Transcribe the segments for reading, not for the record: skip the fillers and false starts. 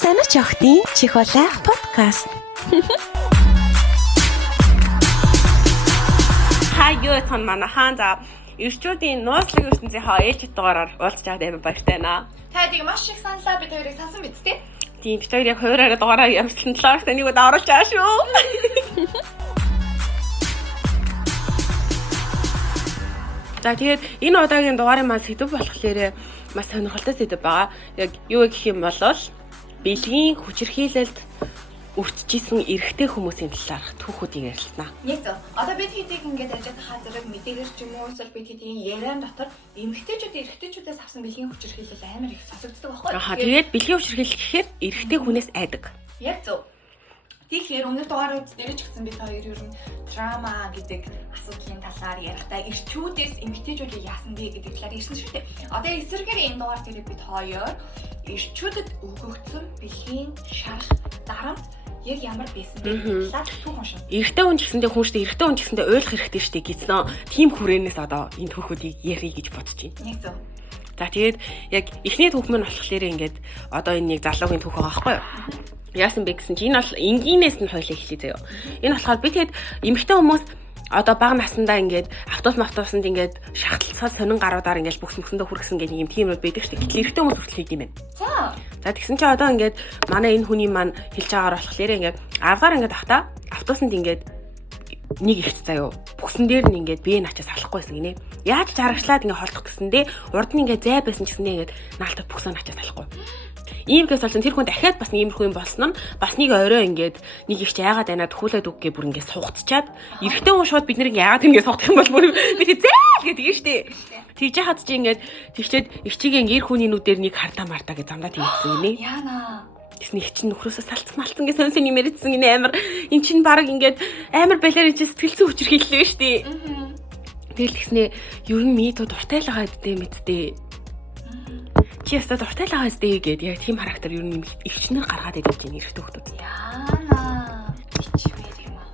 Санаач охтын чихолах подкаст. Хаяа сон манахан за эрчүүдийн нууцлаг ертөнцийн ээлж дугаараар уулзч байгаад амар баяртай байна. Та тийм маш их саналаа бид хоёрыг сансан биз дээ. Тийм бид хоёр яг хоёроо дугаараа ямарчлан талаар тэнийг оруулж байгаа шүү. За тэгээд энэ удаагийн дугаарын маань сэдв болохоор маш сонирхолтой сэдв байгаа. Яг юу гэх юм бол бэлгийн хүчирхийлэлд өртөжсэн эрэгтэй хүмүүсийн талаар түүхүүдийг ярилцсанаа. Нэг зөв. Одоо бид хэдийг ингээд ажид хаа зэрэг мэдээгээр ч юм уу эсвэл бид хэдийн яриан дотор эмэгтэйчүүд эрэгтэйчүүдээс авсан бэлгийн хүчирхийлэл амар их сонсогддог байхгүй юу? Тэгээд бэлгийн хүчирхийлэл гэхээр эрэгтэй хүнээс айдаг. Яг зөв. Тэгэхээр өмнөх дугаарууд дээр ч гэсэн бид хоёр ер нь трама гэдэг асуудлын талаар ярихдаа эрчүүдээс эмэгтэйчүүдийг яасан бэ гэдэг талаар ярьсан шүү дээ. Одоо эсрэгээр энэ дугаар дээр бид хоёр эрчүүдэд өгөгдсөн бэлгийн шарх дарамт яг ямар байсан бэ талаар түүх уншин. Эрэгтэй хүн ч гэсэндээ хүн штэ эрэгтэй хүн ч гэсэндээ ойлгох хэрэгтэй штэ гэсэн тийм хүрээнээс одоо энэ түүхүүдийг ярих гэж бодож байна. Яг зөв. За тэгээд яг эхний түүх мань болохоор ингээд одоо энэ нэг залуугийн түүх байгаа байхгүй юу? Яасан бэ гэсэн чинь энэ бол энгийнээс нь хойлоо эхлэе заяа. Энэ болохоор би тэгэд эмэгтэй хүмүүс одоо бага насндаа ингээд автобусанд ингээд шахалтцаад сонин гаруудаар ингээд бүксэндээ хүргэсэн гэх юм тийм байд байдаг шүү дээ. Гэтэл эрэгтэй хүмүүс хүртэл хийд юм байна. За тэгсэн чинь одоо ингээд манай энэ хүний маань хэлж байгаагаар болохоор ингээд 10-аар ингээд ахта автобусанд ингээд нэг ихт заяа бүксэн дээр нь ингээд бие начаас алахгүйсэн гинэ. Яаж жаргачлаад ингээд холдох гэсэндээ урд нь ингээд зай байсан ч гэсэндээ ингээд наалтад бүксэн начаас алахгүй. Иймгээс болсон тэр хүн дахиад бас иймэрхүү юм болсон нь бас нэг орой ингээд нэг их яагаад байна төхүүлээд үг гээ бүр ингээд сугтчаад эрэгтэй хүн шууд бид нэр яагаад ингэж сугдах юм бол бүр бид зээл гэдэг юм штэ. Тэгж яхад чи ингээд тэгчээд ичигийн гэр хүний нүдээр нэг хардаа мартаа гэж замдаа тэгсэн гинэ. Яана. Тэс нэг чинь нөхрөөсөө салцсан гэж сонсон юм ярьдсан гинэ амар эн чинь баг ингээд амар балер ич сэтгэл зүй хүчрхийллээ штэ. Тэгэл тэгснэ ер нь ми дуртай л байгаа гэдээ мэддээ. Чи ястаа дуртай л байгаа сте гэдэг яг тийм характер ер нь өвчнөр гаргаад идэж байна эрэгтэй хүмүүс. Яана. Ичмэр юм аа.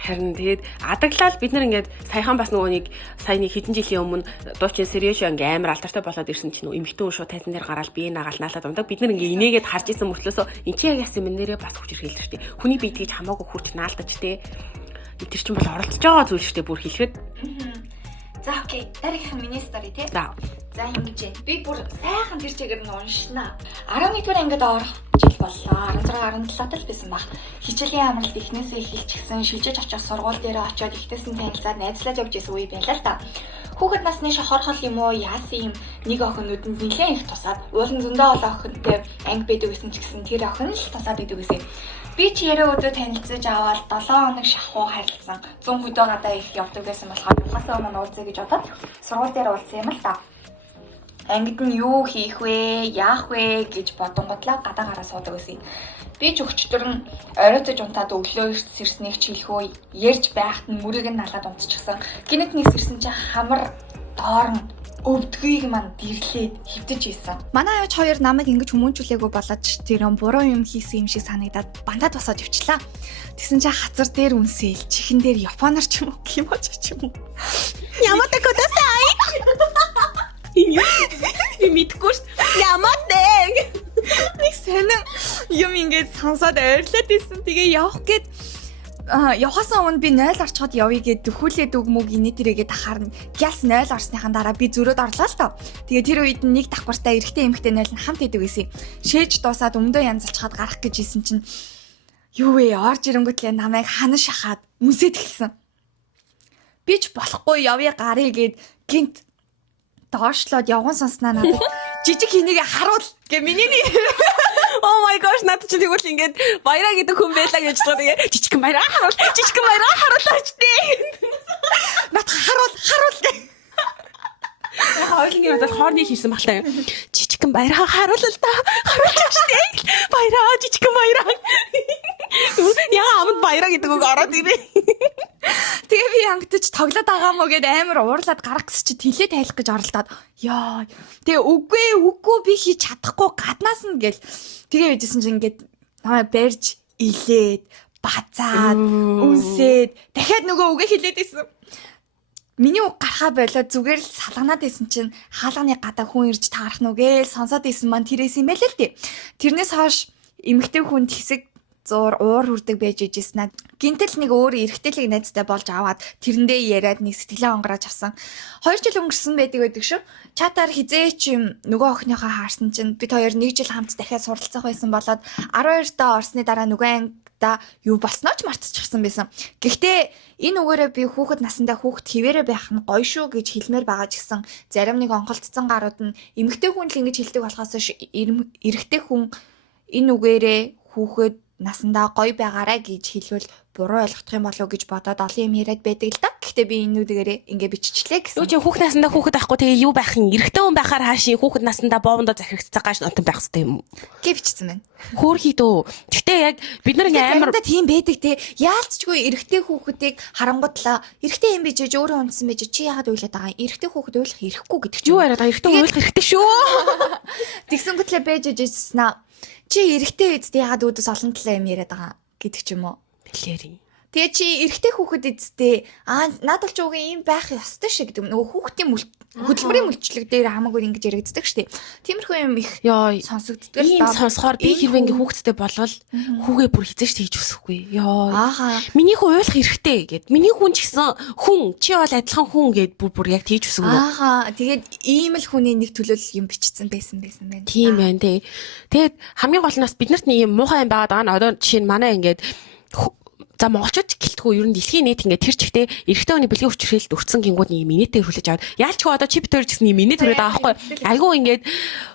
Харин тэгээд адаглал бид нар ингээд саяхан бас нөгөө нэг саяны хэдэн жилийн өмнө дуучин Сережо ингээд амар алдартай болоод ирсэн чинь эмэгтэй хүн шууд тайзан дээр гараад бие наагаал наалаад ундаг. Бид нар ингээд инээгээд харж исэн мөртлөөсөө эн чи яг яасан юм нэрээ бас хүчирхийлж штэ. Хүний бие тэгээд хамаагүй хурж наалдаж штэ. Тэр чинь бол оролцож байгаа зүйл штэ бүр хэлэхэд. За окей. Дараагийнх нь миний стори тий. За ингэж би бүр сайхан тэр чигээр нь уншнаа. 11-р ангид орох жил боллоо. 16 17-д л байсан баг. Хичээлийн амралт эхнээсээ эхэлчихсэн. Шилжиж очих сургууль дээр очиод ихтэйсэн танилцаад найзлаад явж исэн үе байлаа л да. Хүүхэд насны шохорхол юм уу яасан юм нэг охин нүдэнд нэлээд их тусаад уулын зөндөө олон охинтой анги байдаг гэсэн ч гэсэн тэр охин л тусаад байдаг гэсэн. Би ч яруу өдөө танилцаж аваад 7 хоног шахуу харилцсан. 100 хөдөө гадаа их явдаг байсан болохоор ухаасаа өмнө уулзъя гэж бодоод сургууль дээр уулзсан юм л да. Ангид нь юу хийх вэ, яах вэ гэж бодонготлаа гадаа гараа суудаг байсан. Би ч өчтөр нь оройтож унтаад өглөө эрт сэрснээг чилхөө ярьж байхад нь мөрийг нь налаад унтчихсан. Гинэт нэг сэрсэн чинь хамар доор нь өвдгийг маань дэрлээд хөвдөж ийсэн. Манай аяж хоёр намайг ингэж хүмүүнжүүлээгүй болоод тэр буруу юм хийсэн юм шиг санагдаад бандад босоод өвчлээ. Тэгсэн чинь хацар дээр үнсээл, чихэн дээр японоор ч юм уу, кимож ч юм уу. Ямата кодасай. Би мэдгүй ш. Яматэ. Нэг сонин юм ингэж сонсоод ойрлоод исэн. Тэгээ явах гээд явахаас өмнө би 0 орчход явъя гэд дөхүүлээд өгмөг инээтэрэгээ тахаарна. Гялс 0 орсныхан дараа би зөрөөд орлоо л тоо. Тэгээ тэр үед нь нэг давхартай эрэгтэй эмэгтэй 0 нь хамт идэв гэсэн. Шээж дуусаад өмдөө янзалчхаад гарах гэж исэн чинь юу вэ? Орж ирэнгүүтлээ намайг хана шахаад мүсэд эхэлсэн. Би ч болохгүй явъя гарыг гэд гинт доошлоод явган сонсноо надад жижиг хинэгээ харуул гэ миний Oh my gosh надад чи тэгвэл ингээд баяраа гэдэг хүн байлаа гэж бодоо тэгээ жижигхэн баяраа харуулаач дээ. над харуул гэ. Хойлны надад хоорны хийсэн багтаа. Жижигхэн баяраа харуулал та. Харуулаач дээ. Баяраа жижигхэн баяраа. Яа амд баяраа гэдэг үг ороод ирээ. Тэгээ би янгтаж тоглоод байгаа мó гэд амар уурлаад гарах гэсэн чи тэлээ тайлах гэж оролдоод ёо. Тэгээ үгүй би хийж чадахгүй гаднаас нь гэл. Тэгээ байжсэн чи ингээд намайг барьж илээд бацаад үнсээд дахиад нөгөө үгээ хэлээд исэн. Миний үг гарахаа болоод зүгээр л салганаад исэн чинь хаалганы гадаа хүн ирж таарах нүгээл сонсоод исэн маань тэрээс юм байл л дээ. Тэрнээс хойш эмэгтэй хүнд хэсэг зур уур хүрдэг байж ижсэн. Гинтэл нэг өөр эрэгтэйлэг найзтай болж аваад тэрэндээ яриад нэг сэтгэлээ онгороож авсан. 2 жил өнгөрсөн байдаг шүү. Чатаар хизээч юм нөгөө охиныхоо хаарсан чинь бид хоёр 1 жил хамт дахиад суралцах байсан болоод 12 доо орсны дараа нөгөө ангида юу болсноо ч мартчихсан байсан. Гэхдээ энэ үгээрээ би хүүхэд насандаа хүүхэд хിവэрэ байх нь гоё шүү гэж хэлмээр байгаа ч гэсэн зарим нэг онголцсон гарууд нь эмэгтэй хүн л ингэж хэлдэг болохоос эрэгтэй хүн энэ үгээрээ хүүхэд насандаа гоё байгаарай гэж хэлвэл буруу ойлгох юм болов уу гэж бодоод олон юм яриад байдаг л да. Гэхдээ би энэ үдгээрээ ингээ биччихлээ гэсэн. Юу ч хүүхэд насандаа хүүхэд байхгүй тэгээ юу байх юм эрэгтэй хүн байхаар хаашийн хүүхэд насандаа боовондоо захирагцсан гаш нотон байх хэрэгтэй юм. Гэ бичсэн байна. Хөөрхий дөө. Гэхдээ яг бид нар ингээ амар тийм байдаг те. Яалцчгүй эрэгтэй хүүхдийг харангуудлаа эрэгтэй юм бижээж өөрөө унтсан байж чи яагаад уйлаад байгаа юм? Эрэгтэй хүүхэд уйлах хэрэггүй гэдэг чинь. юу яриад байгаа эрэгтэй уйлах хэрэгтэй шүү. Тэгсэнгөтлөө байж ижсэн аа. Чи эрэгтэй үедээ яагаад өөдөөс олон талаа юм яриад байгаа гэдэг ч юм уу. Билээрий. Тэгээ чи эрэгтэй хүүхэд эцтэй наад бол ч үгүй юм байх ёстой шүү гэдэг. Нөгөө хүүхдийн хөдөлмөрийн мүлчлэг дээр хамаагүй ингэж яригддаг штеп. Тиймэрхүү юм их сонсогддог л ийм сонсохоор би хэрвээ ингээ хүүхэдтэй болвол хүүгээ бүр хизээш хийж өсөхгүй. Миний хүн уйлах хэрэгтэй гэд. Миний хүн ч гэсэн хүн чи бол адилхан хүн гэд бүр яг хийж өсгөө. Тэгээд ийм л хүний нэг төлөөлөл юм бичсэн байсан байна. Тийм байна тий. Тэгээд хамгийн гол нь бас биднэрт нэг юм муухай юм байгаад байгаа нь одоо жишээ нь манай ингээд за монголчууд гэлтгүй ер нь дэлхийн нийт ингээд тэр чигтээ эрэгтэй хүний бэлгийн хүчрхийлэлд өртсөн гингүүд нэг минутээр хүлээж аваад яалч хөө одоо чи битэр гэсэн нэг минут төрөд байгаа байхгүй айгүй ингээд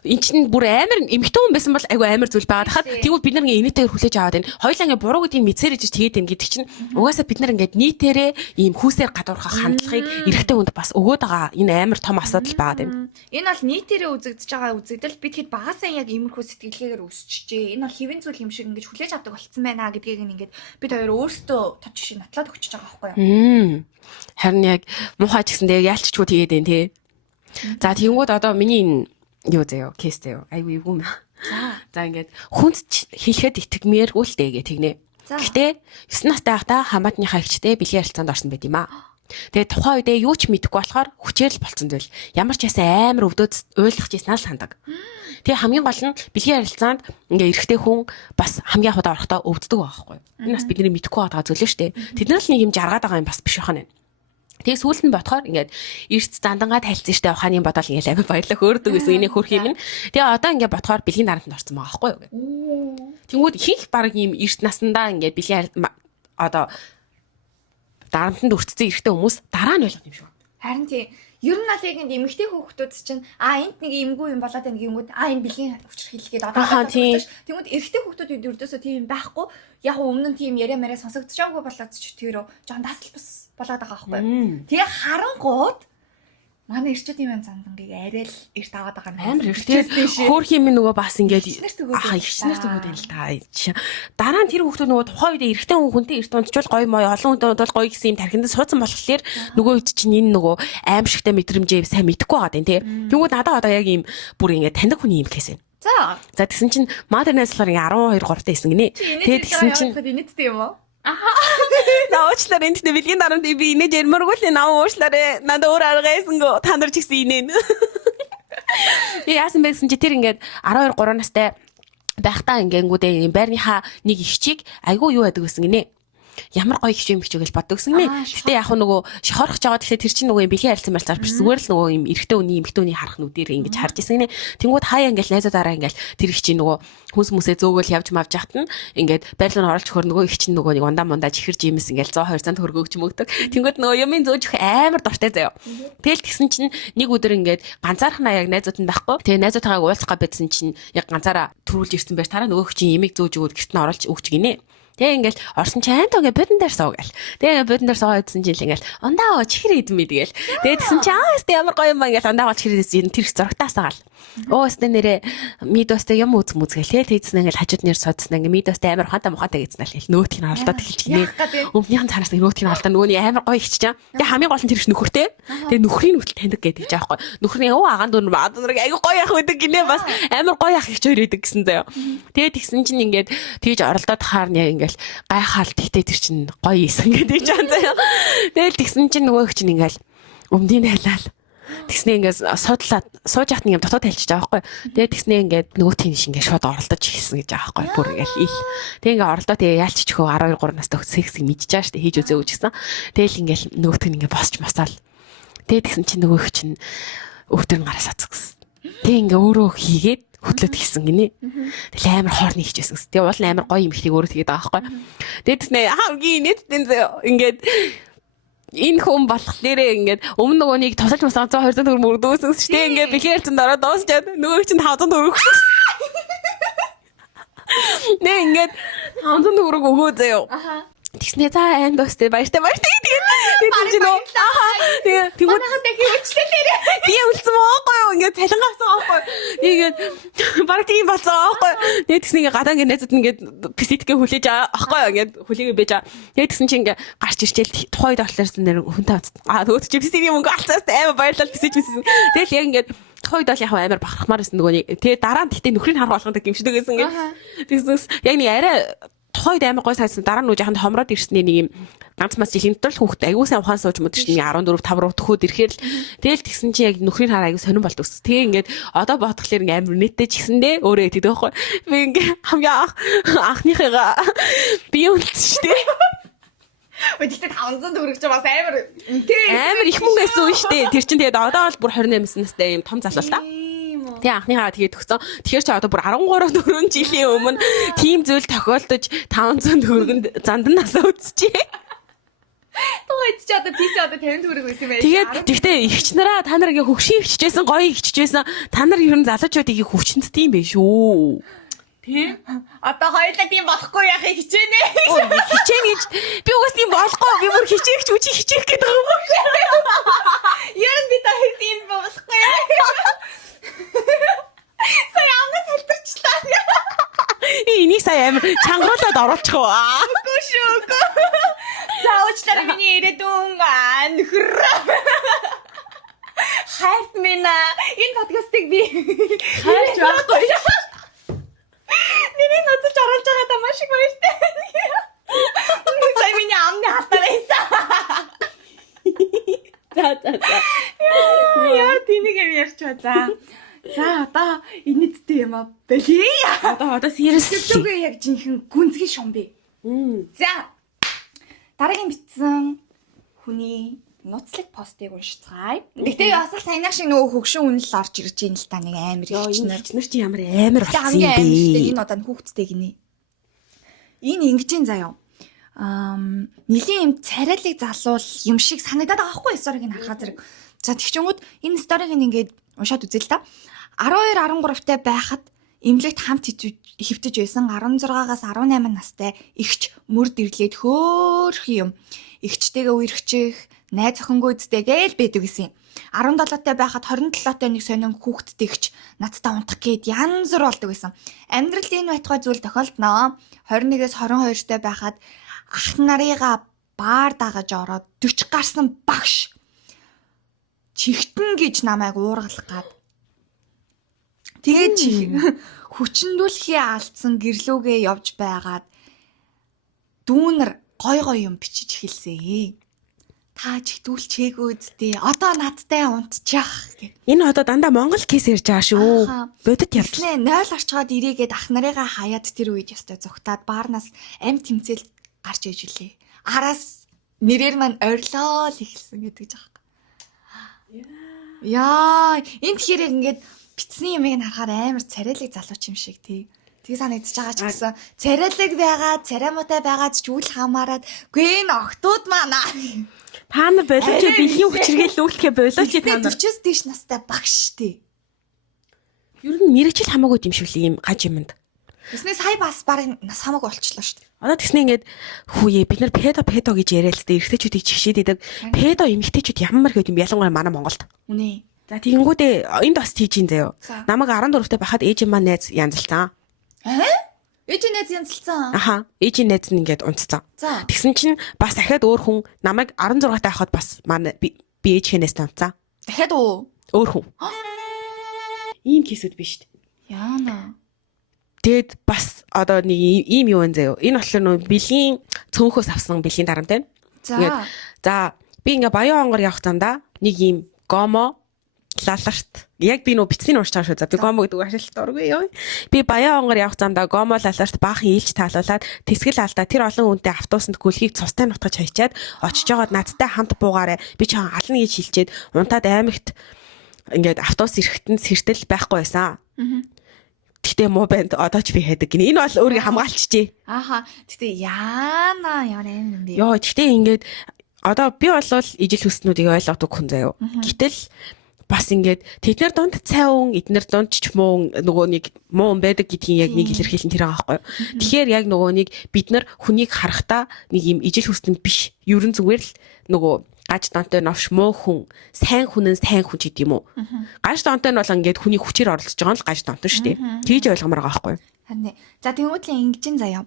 эн чинь бүр амар эмэгтэй хүн байсан бол айгүй амар зүйл байгаад хахад тэгвэл бид нар ингээд минутээр хүлээж аваад байна хоёулаа ингээд буруу гэдгийг мэдсээр ижиж тэгээд байна гэдэг чинь угаасаа бид нар ингээд нийтээрээ ийм хүүсээр гадуурхах хандлагыг эрэгтэй хүнд бас өгөөд байгаа энэ амар том асуудал байгаад байна. Энэ бол нийтээрээ үзэгдэж байгаа үзэгдэл бид хэд багасаа яг иймэрхүү сэтгэлгээгээр өсчихжээ. Энэ бол хэвэн зүйл юм шиг ингээд хүлээж авдаг болцсон байна гэдгийг ингээд бид хоёр өөрсдөө тод жишээ нотлоод өгч байгаа байхгүй юу? Харин яг муухай ч гэсэн тэгээ яалччгүй тэгээд байна тий. За тэгэнгүүт одоо миний энэ юу заяа кейс заяа айгүй юу юм. За ингээд хүнд хэлэхэд итгэмээргүй л дээ гэх тэгнэ. Гэхдээ 9 настай байхдаа хамаатныхаа ихчтэй бэлгийн харилцаанд орсон байт юм аа. Тэгээ тухайн үедээ юу ч мэдэхгүй болохоор хүчээр л болцсон зүйл. Ямар ч ясаа амар өвдөд ойлгож ийснаа л сандаг. Тэгээ хамгийн гол нь бэлгийн харилцаанд ингээ эрэгтэй хүн бас хамгийн анхудаа орохдоо өвддөг байхгүй. Энэ бас бидний мэдэхгүй байгаа зүйл шүү дээ. Тэд нар л нэг юм жаргаад байгаа юм бас биш байна. Тэгээ сүүлд нь бодохоор ингээд эрт зандангаа тайлцсан штэ ухааны бодол ингээд амар баярлах өөрдөг гэсэн энийг хөрх юм. Тэгээ одоо ингээд бодохоор бэлгийн дарамтанд орсон байгаа байхгүй юу. Тэнгүүд ихэнх баг ийм эрт наснда ингээд бэлгийн одоо дарамтанд өртсөн эрэгтэй хүмүүс дараа нь ойлгох юм шүү. Харин тийм ер нь аль яг энэ эмэгтэй хүүхдүүд чинь энд нэг эмгүү юм болоод байна гингүүд энэ бэлгийн хүчрхийлгээд одоо тэгмэд эрэгтэй хүүхдүүд ердөөсөө тийм байхгүй яг өмнө нь тийм яриа мараа сонсогдож байгаагүй болоод ч тэрөө жоон дасалбас болоод байгаа байхгүй. Тэгээ харангууд манай ирчүүд юм зандангийг арай л эрт аваад байгаа юм. Амар эртээ хөөх юм нөгөө бас ингээд ихчнэр төгөөд байл та. Дараа нь тэр хүүхдүүд нөгөө тухайн үед эрэгтэй хүнтэй эрт унтчвал гоё мой олон хүнтэй бол гоё гэсэн юм тархинд суудсан болохоор нөгөө үед чинь энэ нөгөө аимшигтай мэдрэмжээ сайн мэдэхгүй байгаа дээ тий. Тэгвэл надад одоо яг ийм бүр ингээд таньдаг хүний юм хэлсэн. За тэгсэн чинь модернайзлаар 12 3 тайсэн гинэ. Тэгээд тэгсэн чинь инээдтэй юм уу? Наачлаар энэ бэлгийн дарамт би инээж ярмааргүй л наа уушлаарэ надад өөр аргайсангүй та нар ч гэсэн инээн. Яасан бэ гэсэн чи тэр ингээд 12 3 настай байхдаа ингээнгүүдээ байрныхаа нэг ихчийг айгүй юу яадаг гэсэн гинэ. Ямар гоё их юм гэж боддог гэсэн нэ. Гэтэ яг нөгөө шохорох жагаа гэхдээ тэр чинь нөгөө бэлгийн харилцан барьцаар биш зүгээр л нөгөө юм эрэгтэй үний харах нүдээр ингэж харж исэн нэ. Тэнгүүд хаяа ингээл найзуудаараа ингээл тэр их чинь нөгөө хүнс мүсээ зөөгөл явж мавж яхад нь ингээд байрлал оруулж хөр нөгөө их чинь нөгөө нэг ундаа чихэр жимс ингээл 100 200 төгрөгөө ч мөгдөг. Тэнгүүд нөгөө юмын зөөж амар дуртай заяа. Тэгэл тэгсэн чинь нэг өдөр ингээд ганцаархан аяг найзууд нь байхгүй. Тэгээ найзуудтайгаа уулзах га бэдсэн чинь яг ганцаараа төрүүлж ирсэн байж тараа нөгөө их чинь ямиг зөөж өгөөд гэрт нь оруулж өгч гинэ. Тэгээ ингээл орсон чинь тоогээ бодон дээр сууг гэл. Тэгээ бодон дээр суугаад идсэн чинь ингээл ундаа чихэр идэм бэ тэгэл. Тэгээ тэгсэн чинь өстө ямар гоё юм ба ингээл ундаа чихэр идсэн тэр их зурагтаасаа гал. Өстө нэрэ мидостэй юм үзгээл тэгсэн ингээл хажууд нэр содсон ингээл мидостэй амар ухаантай гэсэн л нөөтийг нь алдаад эхэлж гинэ. Өмнөхийн цаараас нөөтийг нь алдаа нөгөөний амар гоё ихч чам. Тэгээ хамгийн гол нь тэр их нөхөртэй. Тэгээ нөхрийн нүтэл таньдаг гэдэг ч аахгүй. Нөхрийн агаан дүүр маад нар айгу гоё ах байдаг гинэ бас амар гоё ах ихч хоёр идэг гэсэн заяа. Тэгээ тэгсэн чинь ингээд тэгж оролдоод хаар нь ингээл гайхаал тэгтээ тэр чинь гоё ийсэн гэдэг жан заяа. Тэгэл тэгсэн чинь нөгөө их чинь ингээл өмдийн хайлал Тэгснээ ингээд суудлаад сууж яхад нэг юм дотоод хэлчихэж байгаа байхгүй. Тэгээд тэгснээ ингээд нөгөө тийм шиг ингээд шууд оролдож хэлсэн гэж байгаа байхгүй. Бүр ингээд ил. Тэг ингээд оролдоо тэгээ яалччихөө 12 3 настай сексийг мэдчихэж байгаа шүү дээ. Хийж үзээгүй ч гэсэн. Тэгэл ингээд нөгөөтг нь ингээд босч мосаал. Тэгээд тэгсэн чинь нөгөө их чинь өвтөр гараа сацсан. Тэг ингээд өөрөө хийгээд хөтлөд хийсэн гинэ. Тэгэл амар хоорны хийжсэн гэсэн. Тэгээ уул нь амар гоё юм ихийг өөрөө тэгээд байгаа байхгүй. Тэгээд тэгснээ хамгийн нийтдээ ингээд энэ хүн болохлээрээ ингээд өмнө нөгөө нэг тусалж масан 200 төгрөг мөрдөөсөн шүү дээ. Ингээд бэлгээрцэн дараа дуусчаад нөгөө чинь 500 төгрөг өгсөн. Нэ ингээд 500 төгрөг өгөө заяа. Аха. Тэгснэ за айн доостэй баяртай тэгээд чи нөө тэгээд манайхан дахин өвчлөлээ. Би үлдсэн моогүй юу ингээд цалин авсан аахгүй. Тэгээд баг тийм болсон аахгүй. Тэгээд тэгснэ ингээд гадаа ингээд найзууд ингээд писитгээ хүлээж аахгүй ингээд хүлээгээ байж. Тэгээд тэгсэн чи ингээд гарч ирчээл тухайд орлоорсон нэр хүнтэй төгөөд чи писитийн мөнгө алцаас амар баярлал писэж байсан. Тэгэл яг ингээд тухайд бол яг амар бахархмаар байсан нөгөө нэг. Тэгээд дараа нь тэгтээ нөхрийн харах болгонд гимшдэг гэсэн ингээд. Тэгснээс яг нэг арай тухайд амар гой сайсан дараа нь үе жаханд хомроод ирснээ нэг юм ганц мас жилийн дотор хүүхд аягүй сайн ухаан сууж мод чинь 14 5 руу төхөөд ирэхээр л тэгэл тэгсэн чи яг нөхрийн хараа аягүй сонирн болдог ус. Тэгээ ингээд одоо бодхолоор амар нэттэй ч гэсэндээ өөрөө тэгдэг байхгүй. Би ингээд хамгийн анхныхыгаа би үлдсэн шүү дээ. Өдөртөө 500 төгрөг ч бас амар амар их мөнгө байсан үе шүү дээ. Тэр чинь тэгээд одоо бол бүр 28 настай юм том залуу л та. Тэгээ анхныхаа тэгээд төгсөн. Тэгэхээр чи одоо бүр 13 4 жилийн өмнө тийм зүйл тохиолдож 500 төгрөгөнд зандан насаа үтсчээ. Төгөөд чи одоо PC одоо 50 төгрөг байсан байх. Тэгээд тэгтээ ихч нараа та нар ингээ хөвшин хөвчжсэн гоё хөвчжсэн. Та нар ер нь залуучууд ингээ хөвчнөд юм бэ шүү. Тэ? Одоо хоёулаа тийм болохгүй яхаа хичээнэ. Хичээн гэж би угаас тийм болохгүй. Би бүр хичээх ч үчи хичээх гэдэг юм уу? Ер нь би та хэд тийм болохгүй. Сая амнаас хэлтэрчлээ. Энийг сая амар чангаруулаад оруулчих уу? Үгүй шүү. Заавчлаараа миний ирээдүйн нөхөр. Хайрт минь энэ подкастыг би хайрч байхгүй. Миний ноцож оруулж байгаа та маш их баяртай. Сая миний амны халтар байсан. За. Яа тэнийг ярьчаа за. За одоо инэдтэй юм аа бэлээ. Одоо сериэслүүгээ яг жинхэнэ гүнзгий шумбэ. За. Дараагийн бичсэн хүний нууцлаг постыг уншицгаая. Гэтэ бас л саяных шиг нөгөө хөгшин үнэл орж ирж ийн л та нэг амар ихчнэр чи ямар амар болсон юм бэ? Энэ одоо хүүхдтэй гинэ. Энэ ингэжин заяа. Нилийн юм царайлыг залуул юм шиг санагдаад байгаа хгүй сториг нь харахаа зэрэг. За тэгчэнгүүд энэ сториг нь ингээд уншаад үзээ л та. 12 13-тай байхад эмнэлэгт хамт хөвтөж байсан 16-аас 18 настай эгч мөрд ирлээд хөөх юм. Эгчтэйгээ үерхчих, найз охингүй зтэйгээл байдаг гэсэн. 17-тай байхад 27-тай нэг сонин хүүхдтэйгч надтай унтах гээд янз бүр болдог байсан. Амьдралд энэ байтугай зүйл тохиолдноо. 21-ээс 22-тай байхад ах нарыгаа баар дагаж ороод 40 гарсан багш чихтэн гэж намайг уургалах гад. Тэгээд хүчндүүлэхээ алдсан гэрлүүгээ явж байгаад дүүнэр гой юм бичиж эхэлсэн. Та чихтүүлчээгүй үсттэй. Одоо надтай унтчих гэх. Энэ одоо дандаа Монгол кейс ярьж байгаа шүү. Бодит явдлаа. 0 орчоод ирээгээд ах нарыгаа хаяад тэр үед ёстой зүгтаад баарнаас амь тэмцэл гарч иж үлээ. Араас нэрээр маань ойрлоо л ихэлсэн гэдэг жаах. Яа, энэ тэгэхээр ингээд битсний юмыг нь харахаар амар царайлаг залууч юм шиг тий. Тэг санагдаж байгаа ч гэсэн царайлаг байгаа, царамуутай байгаа ч үл хамаарад үгүй энэ охтууд манаа. Та нар болооч бэлгийн хүчргээл үлдэхэ болооч та нар 40-с дээш настай багш тий. Ер нь мэрэгчл хамаагүй юм шиг л юм гаж юмд. Тэснэ сая бас баг нас хамаагүй болчихлоо шүү дээ. Одоо тэгснэ ингээд хүүе бид нар педо гэж яриа л дээ эрэгтэйчүүдийг чигшээд идэг. Педо эмэгтэйчүүд ямар гээд юм ялангуяа манай Монголд. Үнэ. За тэгэнгүүтээ энд бас тийж ин заяо. Намайг 14-тэй байхад ээж маань найз янзалцсан. Ээж найз янзалцсан. Аха, ээж найз нь ингээд унтцсан. Тэгсэн чинь бас дахиад өөр хүн намайг 16-тай байхад бас манай би ээж хэнээс унтцсан. Дахиад өөр хүн. Ийм кейсүүд биш шүү дээ. Яана. Тэгэд бас одоо нэг ийм юу вэ заяо. Энэ болохоор нөө бэлгийн цөөнхөөс авсан бэлгийн дарамтай. За би ингээ баян онгор явах замдаа нэг ийм гомо лаларт. Яг би нөө бицний уурч байгаа шүү. За би гомо гэдэг ашиглалт оргүй ёо. Би Баян онгор явах замдаа гомо лаларт баахан ийлж таалуулаад тэсгэл алдаа тэр олон хүнтэй автобусанд гүлхийг цустай нутгаж хаячаад очиж жагаад надтай хамт буугаарэ. Би чам ална гэж хэлчихэд унтаад аймагт ингээд автобус ирэхтэн сэртэл байхгүй байсан. Гэтэ муу банд одоо ч би хайдаг гинэ. Энэ бол өөрийгөө хамгаалчихжээ. Ааха. Гэтэ яана ямар юм бэ? Йоо гэтэ ингээд одоо би бол ижил хүснүүдийг ойлгодог хүн заяо. Гэтэл бас ингээд тэднэр донд цай ун, эднэр донд ч муу нөгөө нэг муу байдаг гэдгийг яг нэг илэрхийлэн тэр байгаа байхгүй. Тэгэхээр яг нөгөө нэг бид нар хүнийг харахтаа нэг юм ижил хүснэг биш. Ерөн зүгээр л нөгөө гаж донтой новш муу хүн, сайн хүн ч гэдэг юм уу. Гаж донтой нь бол ингээд хүний хүчээр оролцож байгаа нь л гаж донтой шүү дээ. Тэгж ойлгомоор байгаа байхгүй. Харин. За тэгвэл ингэж заяа.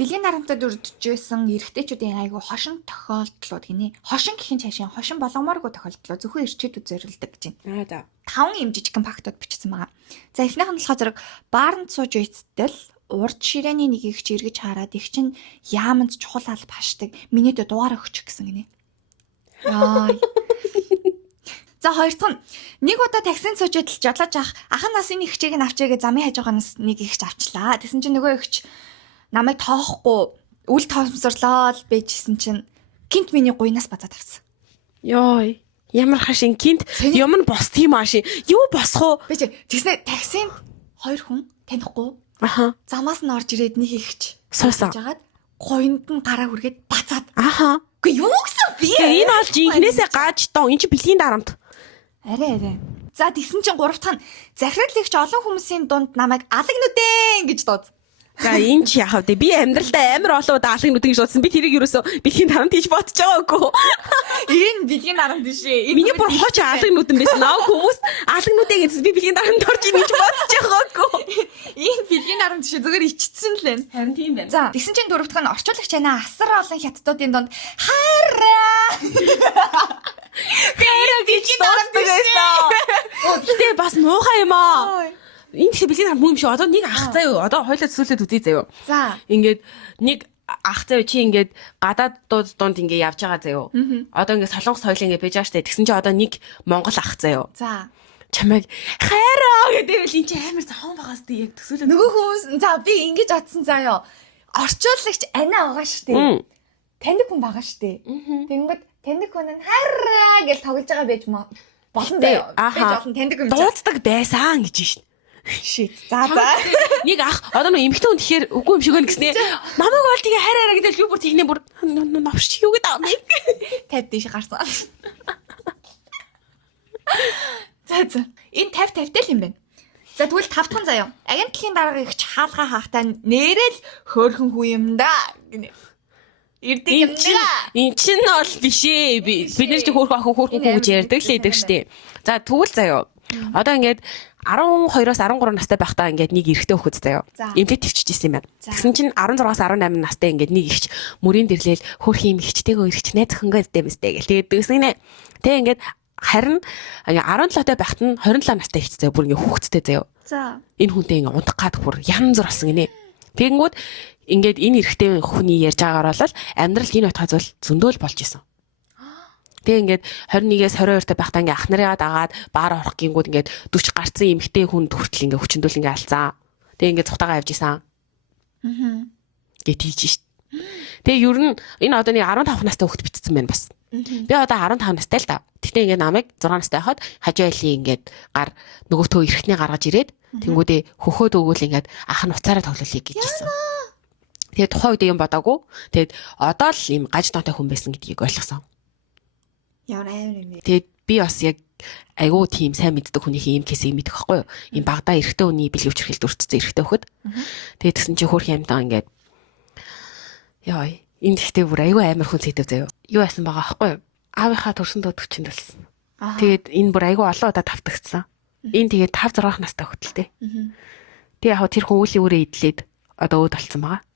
Бэлгийн нарамтад үрдчихсэн эрэгтэйчүүдийн айгу хошин тохиолдлууд гинэ. Хошин гэхин цаашаа хошин болгомооргүй тохиолдлоо зөвхөн эрчүүдүүд зориулдаг гэж байна. 5 юм жижигхэн фактууд бичсэн байгаа. За эхнийх нь болохоор зэрэг баарнд сууж үйцтэл урд ширээний нэгийг ч эргэж хараад их чинь яаманд чухал алба хашдаг. Миний дэ дугаар өгч гэсэн гинэ. Аа. За хоёр дахь нь нэг удаа таксинд сууж идэл жолоож ахын насны ихчийг нь авчигээ замын хажуугаас нэг ихч авчлаа. Тэсэн чинь нөгөө ихч намайг тоохгүй үл тоомсорлоо л байжсэн чинь гинт миний гуйнаас базаад авсан. Йой, ямар хашин гинт юм нь бос тийм ааши. Юу босох уу? Би тэгснэ таксинд хоёр хүн танихгүй. Аха. Замаас нь орж ирээд нэг ихч суусан. жагаад гуйнд нь гараа хүргээд бацаад. Аха. Үгүй юу гэсэн би? Энэ бол жинхнээсээ гаж доо. Энд чи бэлгийн дарамт. Арай. За тэгсэн чинь гурав дахь нь захирлэгч олон хүмүүсийн дунд намайг алагнүдэн гэж дууз. За энэ ч яхав дээ. Би амьдралдаа амар олон удаа алгын нүдэн гэж бодсон. Би тэрийг юусоо бэлгийн дарамт гэж бодож байгаагүй. Энэ бэлгийн дарамт биш ээ. Миний бүр хооч алгын нүдэн байсан. Наа хүмүүс алгын нүдэн гэсэн би бэлгийн дарамт орж ийн гэж бодож байгаагүй. Энэ бэлгийн дарамт биш зүгээр ичсэн л байна. Харин тийм байна. За тэгсэн чинь дөрөв дахь нь орчуулагч байна. Асар олон хятадуудын дунд хараа. Хэрэг бэлгийн дарамт байсан. Гэтэ бас муухай юм аа. Энэ их бэлгийн дарамт муу юм шиг. Одоо нэг ах заяа. Одоо хойлоо төсөөлөд үзье заяа. За. Ингээд нэг ах заяа чи ингээд гадаадууд донд ингээд явж байгаа заяа. Одоо ингээд солонгос соёл ингээд байж байгаа штэ. Тэгсэн чи одоо нэг монгол ах заяа. За. Чамайг хайраа гэдэг л энэ чи амар зохон байгаас тий яг төсөөлөд. Нөгөө хүмүүс за би ингэж бодсон заяа. Орчуулагч ана байгаа штэ. Таньдаг хүн байгаа штэ. Тэгэнгүүт таньдаг хүн нь хараа гэж тоглож байгаа байж болно заяа. Байж олон таньдаг хүн дууддаг байсан гэж шин. Shit. За. Нэг ах одоо нөө эмхтэн хүн тэгэхээр үгүй юм шиг байна гэснээ. Намайг бол тэгээ хайраа гэдэг л юу бүр тэгнэ бүр навш юу гэдэг аа нэг. 50 дэш гарсан. За. Энэ 50 50-тэй л юм байна. За тэгвэл 5 дахь нь заяа. Агентлагийн дарга ихч хаалгаа хаахтаа нэрэл хөөрхөн хүү юм да гинэ. Ирдэг юм да. Эн чинь бол биш ээ. Бид нар чи хөөрхөн хүү гэж ярьдаг л идэг штеп. За тэгвэл заяа. Одоо ингээд 12-оос 13 настай байхдаа ингээд нэг эрэгтэй хөхөд заяа. Эмнэлэгт өвччихсэн юм байна. Тэгсэн чинь 16-аас 18 настай ингээд нэг ихч мөрийн дэрлээл хөөх юм ихчтэйгөө ирч найз хөнгөө дэвстэй гэл тэгээд дэгснэ. Тэг ингээд харин 17-тай байхад нь 27 настай ихч заяа бүр ингээд хөхцтэй заяа. За. Энэ хүнтэй ингээд унтах гад бүр янз бүр болсон гинэ. Тэгэнгүүт ингээд энэ эрэгтэй хүний ярьж байгаагаар бол амьдрал энэ утгаа зүйл зөндөөл болж исэн. Тэг ингээд 21-ээс 22-тай байхдаа ингээд ах нарыгаа дагаад баар орох гингүүд ингээд 40 гарцсан эмэгтэй хүн хүртэл ингээд хүчндүүл ингээд алцсан. Тэг ингээд цухтагаа явж исэн. Гэт хийж шít. Тэг ер нь энэ одоо нэг 15 настай хөлт битсэн байна бас. Би одоо 15 настай л да. Тэгтээ ингээд намайг 6 настай хахад хажуу айлын ингээд гар нөгөөтөө эрхтний гаргаж ирээд тэнгүүдээ хөхөөд өгөөл ингээд ах нь уцаараа тоглолъё гэж хэлсэн. Тэгээд тухайн үед юм бодоагүй. Тэгээд одоо л юм гаж тоотой хүн байсан гэдгийг ойлгосон. Ямар амар юм бэ? Тэгээд би бас яг айгуу тийм сайн мэддэг хүнийхээ юм кейсийг мэдэх байхгүй юу? Ийм багада эрэгтэй хүний бэлгийн хүчрхэлд өртсөн эрэгтэй хөхөд. Тэгээд тэгсэн чи хөөх юмдаа ингээд яа энэ ихтэй бүр айгуу амар хүн зэдэв заяа. Юу яасан байгаа байхгүй юу? Аавынхаа төрсөн дод хүчинд болсон. Тэгээд энэ бүр айгуу олон удаа тавтагдсан. Энэ тэгээд 5-6 настай хөтөлтэй. Тэгээд яг тэр хүн үлийн үрээ идлээд одоо өөд болцсон байгаа.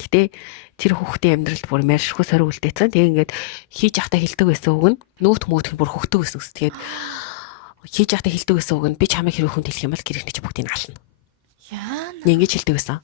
Гэтэ тэр хүүхдийн амьдралд бүр маршгүй сорь үлдээсэн. Тэгээ ингээд хийж явахдаа хилдэг байсан үг нь нүүт мөөдх нь бүр хөгдөг байсан гэсэн. Тэгээд хийж явахдаа хилдэг байсан үг нь би чамайг хэрэг хүнд хэлэх юм бол гэрэгний чи бүгдийг ална. Яа. Ингэж хэлдэг байсан.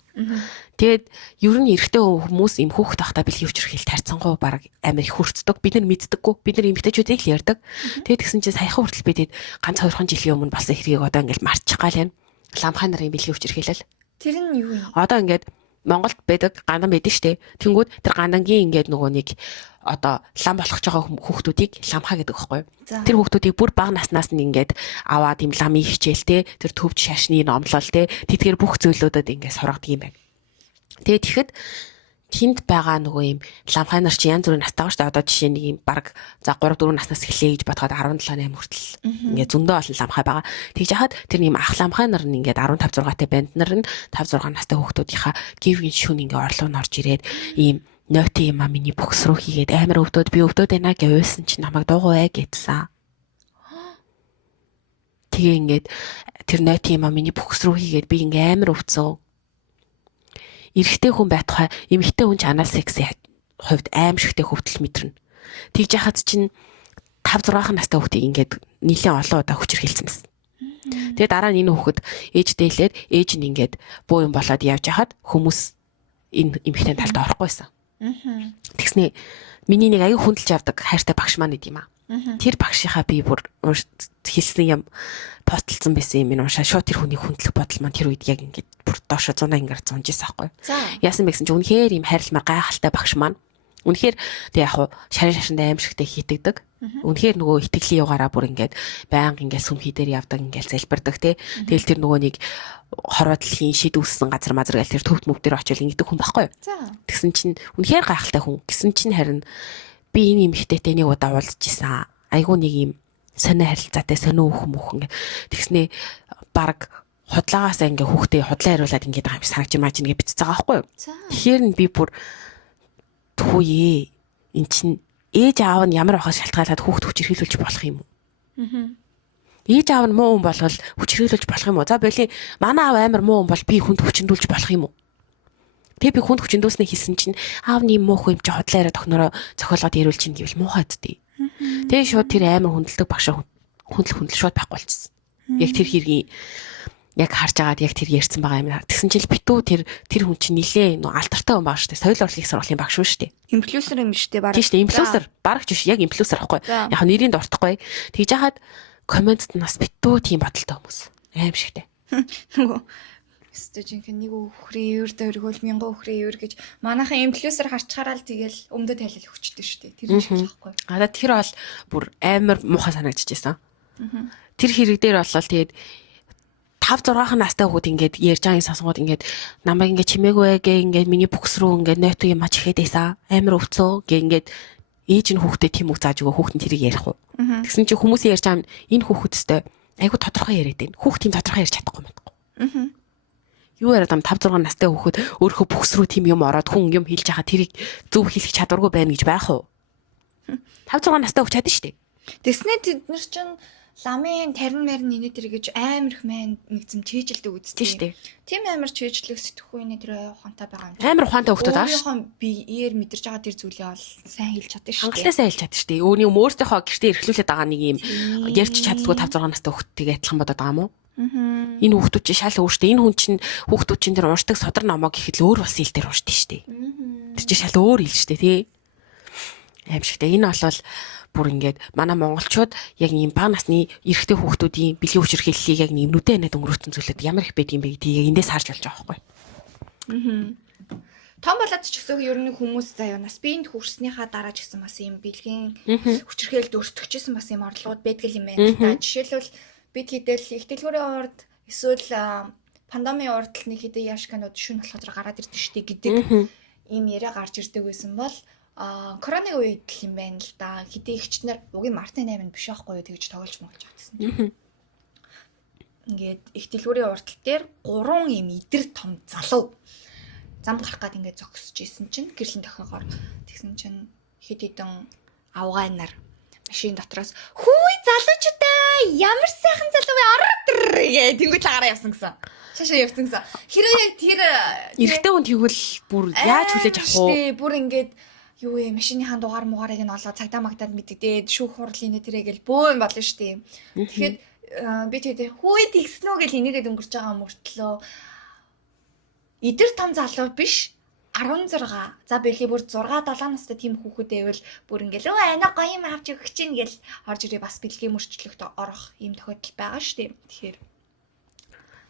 Тэгээд ер нь эрэгтэй хүмүүс им хүүхэд тахта бэлгийн хүчрхийл тарцсангуу баг амар их хүрцдэг. Бид нар мэддэггүй. Бид нар эмэгтэйчүүдийг л ярьдаг. Тэгээд тэгсэн чинь саяхан хүртэл бид ганц 2 жилийн өмнө болсон хэргийг одоо ингээл марцчих гал юм. Ламхай нарын бэлгийн хүчрхийлэл. Тэр нь юу юм? Одоо ингээд Монголд байдаг гандан байдаг штэ. Тэнгүүд тэр гандангийн ингээд нөгөө нэг одоо лам болгож байгаа хүүхдүүдийг ламхаа гэдэг байхгүй. Тэр хүүхдүүдийг бүр бага наснаас нь ингээд аваад юм ламын хичээл те тэр төвч шашны номлол те тэдгээр бүх зөвлөдөд ингээд сургадаг юм байна. Тэгээд тэгэхэд тэнд байгаа нөгөө юм ламхай нар чи янз бүрийн настай байгаа штэ. Одоо жишээ нэг юм баг за 3 4 наснаас эхлэе гэж бодоход 17 8 хүртэл ингээд зөндөө олон ламхай байгаа. Тэгж яхад тэр юм ах ламхай нар нь ингээд 15 6-тай банд нар нь 5 6 настай хүүхдүүдийнхаа гівгийн шүн ингээд орлоо норж ирээд ийм ноти юм а миний бокс руу хийгээд амар өвдөд би өвдөд байна гэвсэн чинь намайг дуугавэ гэдсэн. Тэгээ ингээд тэр ноти юм а миний бокс руу хийгээд би ингээд амар өвцөө. Эрэгтэй хүн байтугай эмэгтэй хүн ч анал сексийн хувьд аимшигтэй хөвтөл мэдрэнэ. Тэгж яхад чинь 5 6 настай хүүхдийг ингээд нийлэн олон удаа хүчрхийлсэн байсан. Тэгээ дараа нь энэ хүүхэд ээжтэй хэлээд ээж нь ингээд буу юм болоод явж хахад хүмүүс энэ эмэгтэй талд орохгүй байсан. Тэгснэ миний нэг аяг хүндэлж явдаг хайртай багш маань идэм аа. Тэр багшийнхаа би бүр хэлсэн юм постлцсан байсан юм уушаа шууд тэр хүний хүндлэх бодол маань тэр үед яг ингээд бүр доошо 100 ингээд зунжсэн аахгүй. Яасан бэ гэсэн чинь үнэхээр юм хайрламар гайхалтай багш маань үнэхээр тэг яг хуу шарын шашинд аимшигтэй хийтэгдэг. Үнэхээр нөгөө итгэлийн югаараа бүр ингээд байнга ингээд сүмхий дээр явдаг ингээд залбирдаг те. Тэгэл тэр нөгөө нэг хорвоо дэлхийн шид үссэн газар мазар гэл тэр төвд мөв дээр очил ингэдэг хүн байхгүй юу? Тэгсэн чинь үнэхээр гайхалтай хүн. Гэсэн чинь харин би энэ эмэгтэйтэй нэг удаа уулзж исэн. Айгуу нэг юм сонио харилцаатай сонио хүмүүс ингээд тэгснээ баг худлаагаас ингээ хүүхдээ худлаа хариулаад ингээд байгаа юм санагч мааж ингээ бицэж байгаа байхгүй юу? Тэгэхээр нь би бүр тхүүе эн чин ээж аав нь ямар байхаас шалтгаалаад хүүхд хүчирхийлүүлж болох юм уу? Ээж аав нь муу хүн болвол хүчирхийлүүлж болох юм уу? За боли манай аав амар муу хүн бол би хүнд хүчиндүүлж болох юм уу? Тэгээ би хүнд хүчиндүүлснэ хэлсэн чинь аав нь юм муу хүн юм чи худлаа яриад охинороо зохиолгоод ирүүл чинь гэвэл муухай зү. Тэгээ шууд тэр амар хүндэлдэг багш хүндэл шууд байхгүй болчихсон. Яг тэр хэргийн яг харж агаад яг тэр ярьсан байгаа юм. Тэгсэн чинь битүү тэр хүн чинь нилээ нөө алдартай хүн баг штэ. Соёл урлагийн сургуулийн баг шүү штэ. Инфлюенсер юм штэ баг. Тийм штэ инфлюенсер баг ч биш яг инфлюенсер байхгүй. Яг нэрийн дуртахгүй. Тэгж яхад комментд нас битүү тийм бодолтой хүмүүс. Аим шигтэй. Нөгөө стежинхэн нэг өхрийн өвөр дөргөл 1000 өхрийн өвөр гэж манайхан инфлюенсер харчхаараа л тэгэл өмдө тайлал өгчдөг штэ. Тэр шиг байхгүй. Гадаа тэр бол бүр амар муухай санагдчихжээ. Тэр хэрэг дээр болол тэгээд 5 6 настай хүүхд ингээд ярьж байгаа юм сонсгоод ингээд намайг ингээд чимээгүй гээ ингээд миний бүкс рүү ингээд нойтуу юм ач ихэд байсан амар өвцөө гээ ингээд ээж нь хүүхдэд тийм үг зааж өгөө хүүхд нь тэрийг ярих уу тэгсэн чинь хүмүүс ярьж байгаа юм энэ хүүхэдтэй айгу тодорхой яриад байна хүүхд тийм тодорхой ярьж чадахгүй юм байна юу яриад юм 5 6 настай хүүхэд өөрөө бүкс рүү тийм юм ороод хүн юм хэлж байгаа тэрийг зөв хэлэх чадваргүй байна гэж байх уу 5 6 настай хүүхд чадна шүү дээ тэгснэ тэд нар чинь ламын тарин марин инээ тэр гэж амар их мэн нэгзэм чийжилдэг үзтээ шүү дээ. Тийм амар чийжлэх сэтгхүү инээ тэр ухаантай байгаа юм. Амар ухаантай хөлтөд ааш. Өөрийнхөө биеэр мэдэрч байгаа тэр зүйлээ бол сайн хэлж чаддаг шүү дээ. Хангалаа сайн хэлж чаддаг шүү дээ. Өөрийн өөртөөхөө гэртээ эрхлүүлээд байгаа нэг юм ярьж чаддгүй 5 6 настай хүүхдтэй адилхан бодоод байгаа юм уу? Энэ хүүхдүүд чинь шал өөртөө энэ хүн чинь хүүхдүүд чинь тэр уншдаг содор номоо гэхэд л өөр бас хэл дээр уншдаг шүү дээ. Тэр чинь шал өөр хэл шүү дээ тий. Аимшигтай энэ болол бүр ингээд манай монголчууд яг ийм бага насны эрэгтэй хүүхдүүдийн бэлгийн хүчирхийллийг яг нэмнүүдээ нэ өнгөрөөцөн зүйлүүд ямар их байдаг юм бэ гэдгийг яг эндээс харж болж байгаа байхгүй. Том болоод ч гэсэн ер нь хүмүүс заяа нас биеинд хүрснийхаа дараа ч гэсэн бас ийм бэлгийн хүчирхийлэлд өртөгчсэн бас ийм орлогууд байдаг юм байна. Жишээлбэл бид хэдэл их дэлгүүрийн урд эсвэл пандемийн урд л нэг хэдэн яшканууд шүн болохоор гараад ирдэ штэ гэдэг ийм яриа гарч ирдэг байсан бол коронавигийн үед л юм байна л да. Хэдий ихч нар угийн мартын 8-нд биш байхгүй юу тэгж тоглож мөглж чадсан. Ингээд их дэлгүүрийн уртал дээр 3 юм идэр том залуу зам гарах гад ингээд зогсож исэн чинь гэрлийн тохиогоор тэгсэн чинь хэд хэдэн авгай нар машин дотроос хүй залуучудаа ямар сайхан залуу вэ гээ тэнгуй лагаараа явсан гэсэн. Шашаа явсан гэсэн. Хэрвээ яг тэр эрэгтэй хүн тэгвэл бүр яаж хүлээж авах вэ? Бүр ингээд юу вэ машиныхаа дугаар мугаарыг нь олоо цагдаа магдаад мэддээ шүүх хурлын тэрэгэл бөө юм болно шүү дээ. Тэгэхэд би тэгээд хүй тэгсэн үү гэж энийгээд өнгөрч байгаа мөртлөө идэр том залуу биш 16. За бэлээ бүр 6 7 настай тийм хүүхэд байвал бүр ингээл ана гоё юм авч өгч чинь гэл орж ирээ бас бэлгийн мөрчлөгт орох ийм тохиолдол байгаа шүү дээ. Тэгэхээр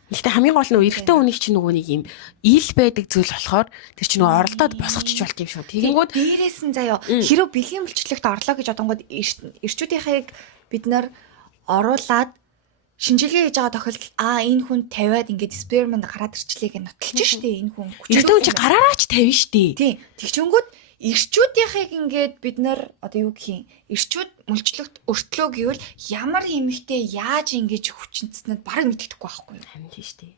Гэхдээ хамгийн гол нь эрэгтэй хүнийг чинь нөгөө нэг юм ил байдаг зүйл болохоор тэр чинь нөгөө оролдоод босгочих болт юм шүү. Тэгэнгүүт дээрээс нь заяа хэрэв бэлгийн мөрчлөгт орлоо гэж одонгод эрчүүдийнхийг бид нар оруулаад шинжилгээ хийж байгаа тохиолдолд энэ хүн 50-аад ингээд спермэнд гараад ирчлээ гэж нотолж штэ энэ хүн. эрэгтэй хүн чинь гараараач 50 штэ. Тийм. Тэгчэнгүүд эрчүүдийнхийг ингээд бид нар одоо юу гэх юм эрчүүд мөлчлөгт өртлөө гэвэл ямар эмэгтэй яаж ингэж хүчнэцнэд бараг мэддэхгүй байхгүй юу? Харин тийм штэ.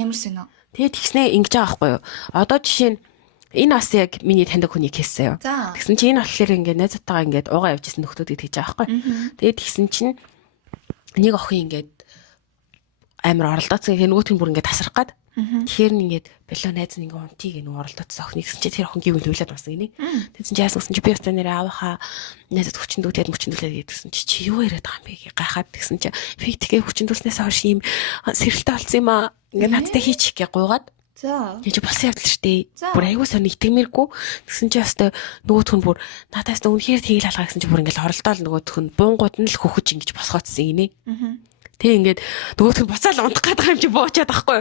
Амар сонио. Тэгээд тэгснээ ингэж байгаа байхгүй юу? Одоо жишээ нь энэ бас яг миний таньдаг хүний кейс заяа. За. Тэгсэн чинь энэ болохоор ингээд найзтайгаа ингээд уугаа явж исэн нөхдөөд тэгж байгаа байхгүй. Тэгээд тэгсэн чинь нэг охин ингээд амар оролдооцсон гэх нөгөөт нь бүр ингээд тасрах гад. Тэгэхээр нь ингээд болоо найз нь ингээд унтыг нэг оролдооцсон охин гэсэн чи тэр охин гівэл хөвлөд басан гинэ. Тэгсэн чи яасан гэсэн чи би өстө нэрээ аавахаа найзад хүчндүүлээд гэдэг гэсэн чи юу яриад байгаа юм бэ гайхаад тэгсэн чи фиктгээ хүчндүүлснээс хойш ийм сэрэлтэ болсон юм аа. Ингээд надтай хийчих гээ гуйгаад. За. Тэг чи болсон явдал штэ. Бүр аягүй сони итгэмээргүй. Тэгсэн чи өстө нөгөөт нь бүр надаас үнэхээр тэгэл халгаа гэсэн чи бүр ингээд оролдоол нөгөөт нь буунгууд нь л хөхөж ингэж босгоцсон гинэ. Тэг ингээд нөгөөт нь буцаал унтах гэдэг юм чи буучаад байхгүй.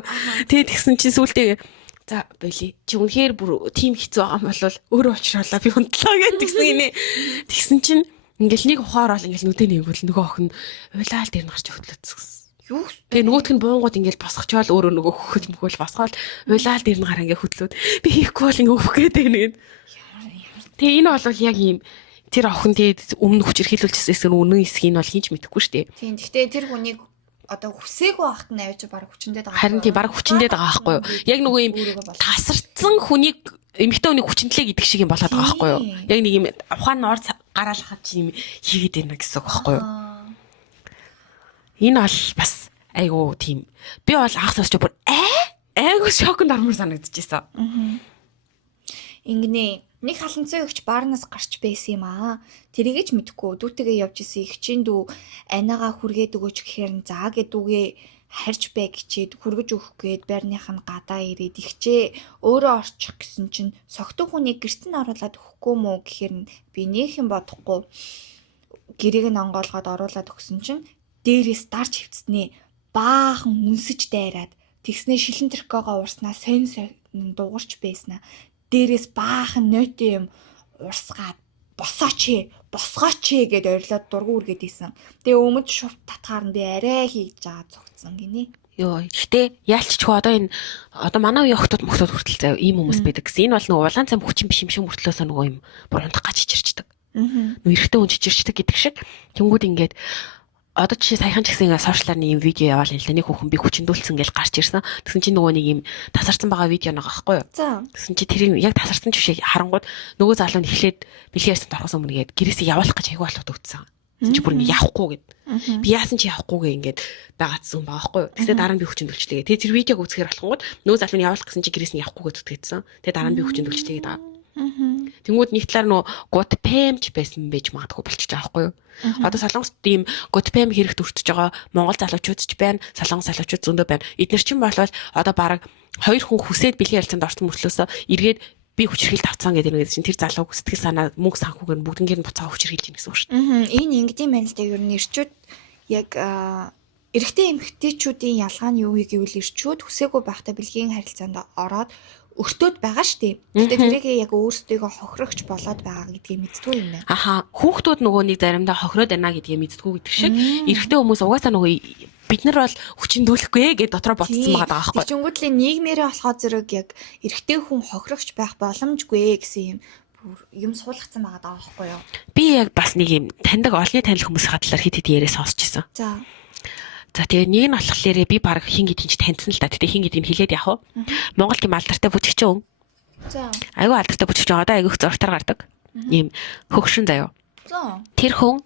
Тэгээд тэгсэн чи сүултээ за болий. Чи үнэхээр бүр тим хэцүү байгаа юм бол өөрөө уучруулаа би унтлаа гэдгсэн гинэ. Тэгсэн чинь ингээл нэг ухаар бол ингээл нүдэ нэгвэл нөгөө охин уйлаал дээр нь гарч хөдлөцсөн. Юу? Тэгээ нөгөөтг нь буунгууд ингээл босгочоол өөрөө нөгөө хөхөж мөхөл босгоол уйлаал дээр нь гараа ингээ хөдлөөд би хийхгүй бол ингээ өөх гээд байна. Тэгээ энэ бол яг ийм тэр охин тэгээд өмнө хүч эрхийлүүлжсэн үнэн эсхийг нь бол хийж мэдэхгүй шүү дээ. Тийм. Гэхдээ тэр хүнийг одоо хүсээгүй байхад нь авч баг хүчнээд байгаа. Харин тийм баг хүчнээд байгаа байхгүй юу? Яг нөгөө ийм тасарцсан хүнийг эмэгтэй хүнийг хүчнэлээ гэдэг шиг юм болоод байгаа байхгүй юу? Яг нэг юм ухаан нь ор гараалахад чи юм хийгээд байна гэсэн үг байхгүй юу? Энэ бол бас айгуу тийм. Би бол анх сонсч бүр айгуу шокнд ормор санагдчихсан. Ингэнэ нэг халанцаа өгч баарнаас гарч байсан юм аа. Тэрийгэж мэдхгүй дүүтэйгээ явж исэн ихчин дүү анаага хүргээд өгөөч гэхээр нь заа гэдүүгээ харж бай гэчээд хүргэж өгөх гээд байрных нь гадаа ирээд ихчээ өөрөө орчих гэсэн чинь согтуу хүнийг гэрт нь оруулаад өгөхгүй мүү гэхээр нь би нээхэн бодохгүй гэрээг нь онгоолгоод оруулаад өгсөн чинь дээрээс дарж хөвцснээ баахан үнсэж дайраад тэгснээ шилэн тэркогоо урснаа сонь дуурч байснаа дээрээс баахан нойтын юм урсгаад босгооч гэд ойрлоод дургу үргээд исэн. Тэгээ өмд шувт татгаар нь би арай хийж байгаа цогцсон гинэ. Йоо, гэхдээ яалччихгүй одоо манай үе охтод мөхтөд хүртэл заяа ийм хүмүүс байдаг гэсэн. Энэ бол нөгөө улаан цам хүчин биш юм шиг мөртлөөсөө нөгөө юм бүр унтах гаж чичирчдэг. Нөгөө эрэгтэй хүн чичирчдэг гэдэг шиг. Тэнгүүд ингээд одоо чи саяхан ч гэсэн сошиалаар нэг юм видео яваал юм л нэг хүүхэн би хүчндүүлсэн гэж гарч ирсэн. Тэгсэн чи нөгөө нэг юм тасарсан байгаа видео нэг аахгүй юу? За. Тэгсэн чи тэрийг яг тасарсан жишээ харангууд нөгөө залуу нь эхлээд бэлгийн ярьсан торхосон өмнө гээд гэрээсээ явуулах гэж айгүй болоод өгдсөн. Чи бүр ингэ явахгүй гэд. Би яасан чи явахгүйгээ ингээд байгаадсан байгаа байхгүй юу? Тэгсээ дараа нь би хүчндүүлчихлээ. Тэгээ тэр видеог үзэхээр болохгүйд нөгөө залуу нь явуулах гэсэн чи гэрээс нь явахгүйгээ зүтгэжсэн. Тэгээ дараа нь би хүчндүүлчихлээ гэдэг. Тэнгүүд нэг талаар нөө гутпемч байсан байж магадгүй болчих байгаа байхгүй юу? Одоо солонгост ийм гутпем хэрэгт өртөж байгаа Монгол залуучууд ч байна, солонгос залуучууд зөндөө байна. Эдгээр чинь болвол одоо бараг 2 хүн хүсээд бэлгийн ярилцаанд орсон мөртлөөсөө эргээд би хүчрхийлд авцсан гэдэг нэг чинь тэр залууг сэтгэл санаа мөнгө санхүүгээр бүгднгээр нь буцаага хүчрхийлж гэнэ гэсэн үг шүү дээ. Энэ ингэдэм байна л да ер нь ирчүүд яг эрэгтэй эмэгтэйчүүдийн ялгаа нь юу гэвэл ирчүүд хүсээгүй байхдаа бэлгийн харилцаанд ороод өртөөд байгаа штеп. Гэтэ тэрийг яг өөрсдийгөө хохирогч болоод байгаа гэдгийг мэдтгүй юм байна. Аха, хүүхдүүд нөгөө нэг заримдаа хохироод байна гэдгийг мэдтгүй гэдэг шиг эрэгтэй хүмүүс угаасаа нөгөө бид нар бол хүчндүүлэхгүй гэж дотроо ботцсон байгаа байхгүй. Тэгчүнгүүтлээ нийгмээрээ болохоо зэрэг яг эрэгтэй хүн хохирогч байх боломжгүй гэсэн юм суулгацсан байгаа байхгүй юу? Би яг бас нэг юм таньдаг олонний танил хүмүүсийн талаар хэд хэд яриа сонсч ирсэн. За тэгээ нэг нь болохоор би баг хин гэдгийг ч таньсан л да. Тэгээ хин гэдгийг хэлээд явах уу? Монгол тийм алдартай бүжигч өн. За. Айгүй алдартай бүжигч одоо айгүй их зургатаар гардаг. Ийм хөгшин заяа. За. Тэр хүн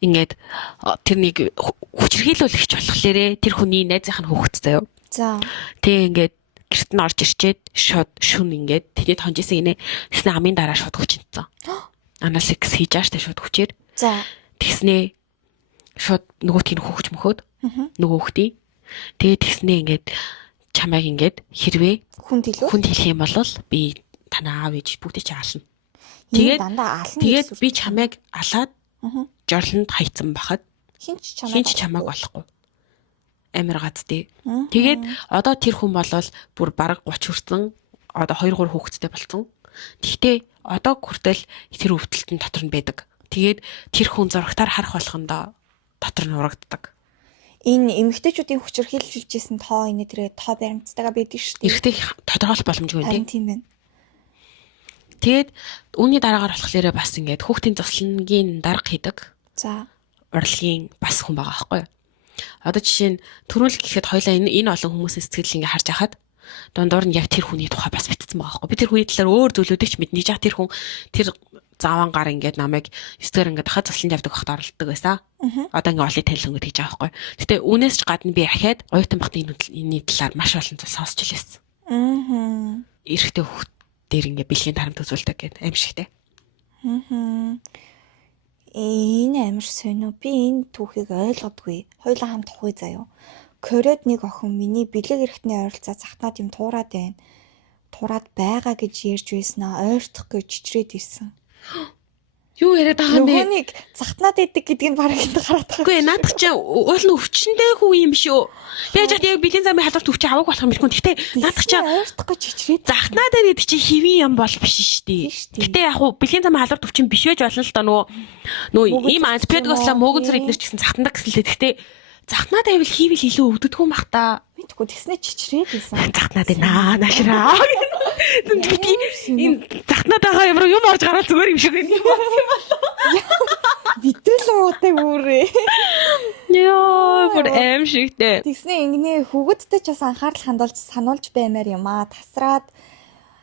ингээд тэр нэг хүчрхийлүүлэгч болохоор тэр хүний найзынх нь хөвгт заяа. За. Тэгээ ингээд гэрт нь орж ирчээд шууд шүн ингээд тэдэд хонжсэн гинэ. Тэснэ амын дараа шууд хүчнэцэн. Анаа секс хийж ааштай шууд хүчээр. За. Тэснэ шууд нөгөөтгийг хөвгч мөхөөд нөгөө хөхтий. Тэгээд тэгснээ ингээд чамайг ингээд хэрвээ Хүнд илүү. хүнд хэлэх юм бол би танаа аав ээж бүгдийг чи ална. Тэгээд дандаа ална. Тэгээд би чамайг алаад Аа. жорлонд хайцсан бахад Хинч хинч чамайг болохгүй. Амир гад тий. Тэгээд одоо тэр хүн болвол бүр бараг 30 хүрсэн одоо 2 3 хүүхэдтэй болсон. Гэхдээ одоо хүртэл тэр өвдөлтөнд дотор нь байдаг. Тэгээд тэр хүн зурагтаар харах болгондоо дотор нь урагддаг. Энэ эмэгтэйчүүдийн хүчирхийлжсэн тоо энэ тэр тоо баримтцайгаа байдаг шүү дээ. Эрэгтэй тодорхойлох боломжгүй Харин тий. тийм байна. Тэгээд үүний дараагаар болохоор бас ингээд хүүхдийн туслангийн дарга хийдэг. За. Урлагийн бас хүн байгаа байхгүй юу? Одоо жишээ нь төрүүлэх гэхэд хоёлаа энэ олон хүмүүсийн сэтгэлийг ингээ харж байхад дундуур нь яг тэр хүний тухай бас битцсэн байгаа байхгүй. Би тэр хүний талаар өөр зүйлүүдийг ч мэднэ. Яг тэр хүн тэр завангаар ингээд намайг 9-дэр ингээд дахиад тусланд явдаг байхад оролддог байсан. Одоо ингээ олыг танил өнгөд хийж байгаа байхгүй. Гэтэ үүнээс ч гадна би ахаад оюутан бахны энэ талаар маш олон зүйл сонсч илсэн. Аа. Эрэхтэй хүүхд дээр ингээ бэлгийн тарамт үзүүлдэг гэдэг аимшигтэй. Аа. Энэ амир сонио. Би энэ түүхийг ойлгодгүй. Хоёулаа хамт тухай заяа. Коред нэг охин миний бэлэг эрэхтний ойролцоо захтаад юм туураад байна. Тураад байгаа гэж ярьж байснаа ойртох гэж чичрээд ирсэн. Юу яриад байгаа юм бэ? Нөгөөнийг захтнаад идэг гэдгийг баг энд гараад байгаа. Үгүй наадах чи уул нь өвчнөдөө хүү юм шүү. Яаж яд яг бэлгийн замын халуурт өвч авах болох юм билгүй. Гэтэ наадах чи ойртох гэж чичрээд захнаад байна гэдэг чи хэвийн юм бол биш шүү дээ. Гэтэ яг хуу бэлгийн замын халуурт өвчин биш байж болно л доо нөгөө ийм антибиотикослоо мөөгөн цэр эднэр ч гэсэн захтандаг гэсэн лээ. Гэтэ захнаад байвал хийвэл илүү өвддөггүй юм бах та. мэдгүй тэгснэ чичрээд байсан. Захнаад байна наашраа. Энэ захнаад байгаа юм орж гараад зүгээр юм шиг байна. Битэл уутай бүрээ. Йоо, бүр аим шигтэй. Тэгснэ ингэнэ хүүхэдтэй ч бас анхаарал хандуулж сануулж баймаар юм аа. Тасраад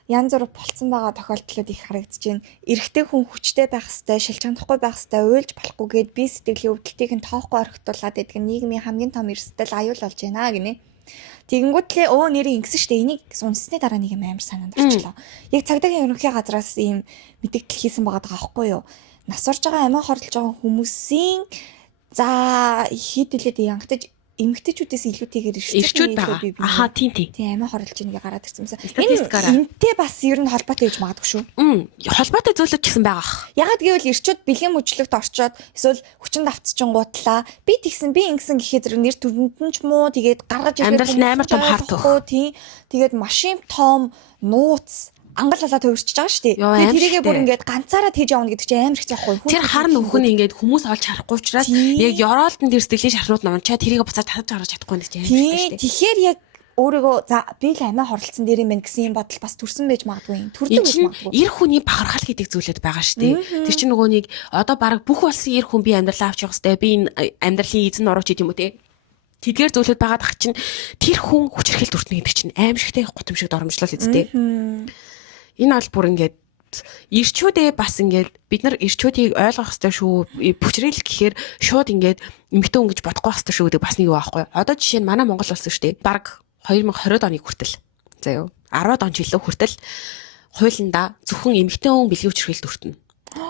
янз бүр болцсон байгаа тохиолдлууд их харагдаж байна. Эрэгтэй хүн хүчтэй байх хэвээр, шилжчихгүй байх хэвээр, уйлж болохгүйгээд би сэтгэлийн өвдөлтийг нь тоохгүй орхитуулаад байдаг нийгмийн хамгийн том эрсдэл аюул болж байна гинэ. Тэгэнгүүтлээ нэрийг ингэсэн штэ энийг унссны дараа нэг юм амар санаанд орчлоо. Яг цагдаагийн ерөнхий газраас ийм мэдээлэл хийсэн байгаа байхгүй юу? Нас орж байгаа амиа хорлож байгаа хүмүүсийн за хэд хэлээд янгатаж эмэгтэйчүүдээс илүүтэйгээр ирчүүд байгаа. Аха тийм. Тийм амиа хорлож байгааг гараад ирсэн юмсан. Энтэй бас ер нь холбоотой гэж магадгүй шүү. Холбоотой зүйлүүд ч гэсэн байгаа. Ягаад гэвэл ирчүүд бэлгийн мөчлөгт орчоод эсвэл хүчин давтчихгуутлаа би тэгсэн би ингэсэн гэхэд зэрэг нэр төрөнд нь ч муу тэгээд гаргаж амьдрал амар том харт өгөх. Тийм. Тэгээд машин том нууц ангал халаа төвөрчж байгаа шүү дээ. Тэгээд тэрийгээ бүр ингээд ганцаараа тэгж явна гэдэг чинь амар хэцүү байхгүй. Тэр хар нөхөн ингээд хүмүүс олж харахгүй учраас яг ёроолтон тэр сэтгэлийн шарнууд намчаа тэрийгээ буцаад татаж гаргаж чадахгүй нэг чинь амар хэцүү шүү дээ. Тэгэхээр яг өөрийгөө за би л амиа хорлцсон дээр юм байна гэсэн юм бодол бас төрсөн байж магадгүй юм. Төрдөг байж магадгүй. Эр хүний бахархал гэдэг зүйлүүд байгаа шүү дээ. Тэр чинь нөгөө нэг одоо баг бүх болсон эр хүн би амьдралаа авч явах хэрэгтэй. Би энэ амьдралын эзэн нурууч гэдэг юм уу те. Тэдгээр зүйлүүд байгаа дах чинь тэр хүн хүчрхийлт өртнө гэдэг чинь аим шигтэй гутамшиг доромжлол үсттэй. Энэ бол бүр ингээд ирчүүдээ бас ингээд бид нар ирчүүдийг ойлгох хэрэгтэй шүү. Бүчрэл гэхээр шууд ингээд эмэгтэй хүн гэж бодохгүй хэрэгтэй шүү гэдэг бас нэг юу аахгүй. Одоо жишээ нь манай Монгол улс шүү дээ. Бараг 2020 оны хүртэл. За юу. 10 он ч илүү хүртэл хуулиндаа зөвхөн эмэгтэй хүн бэлгийн хүчрхийлэлт өртнө.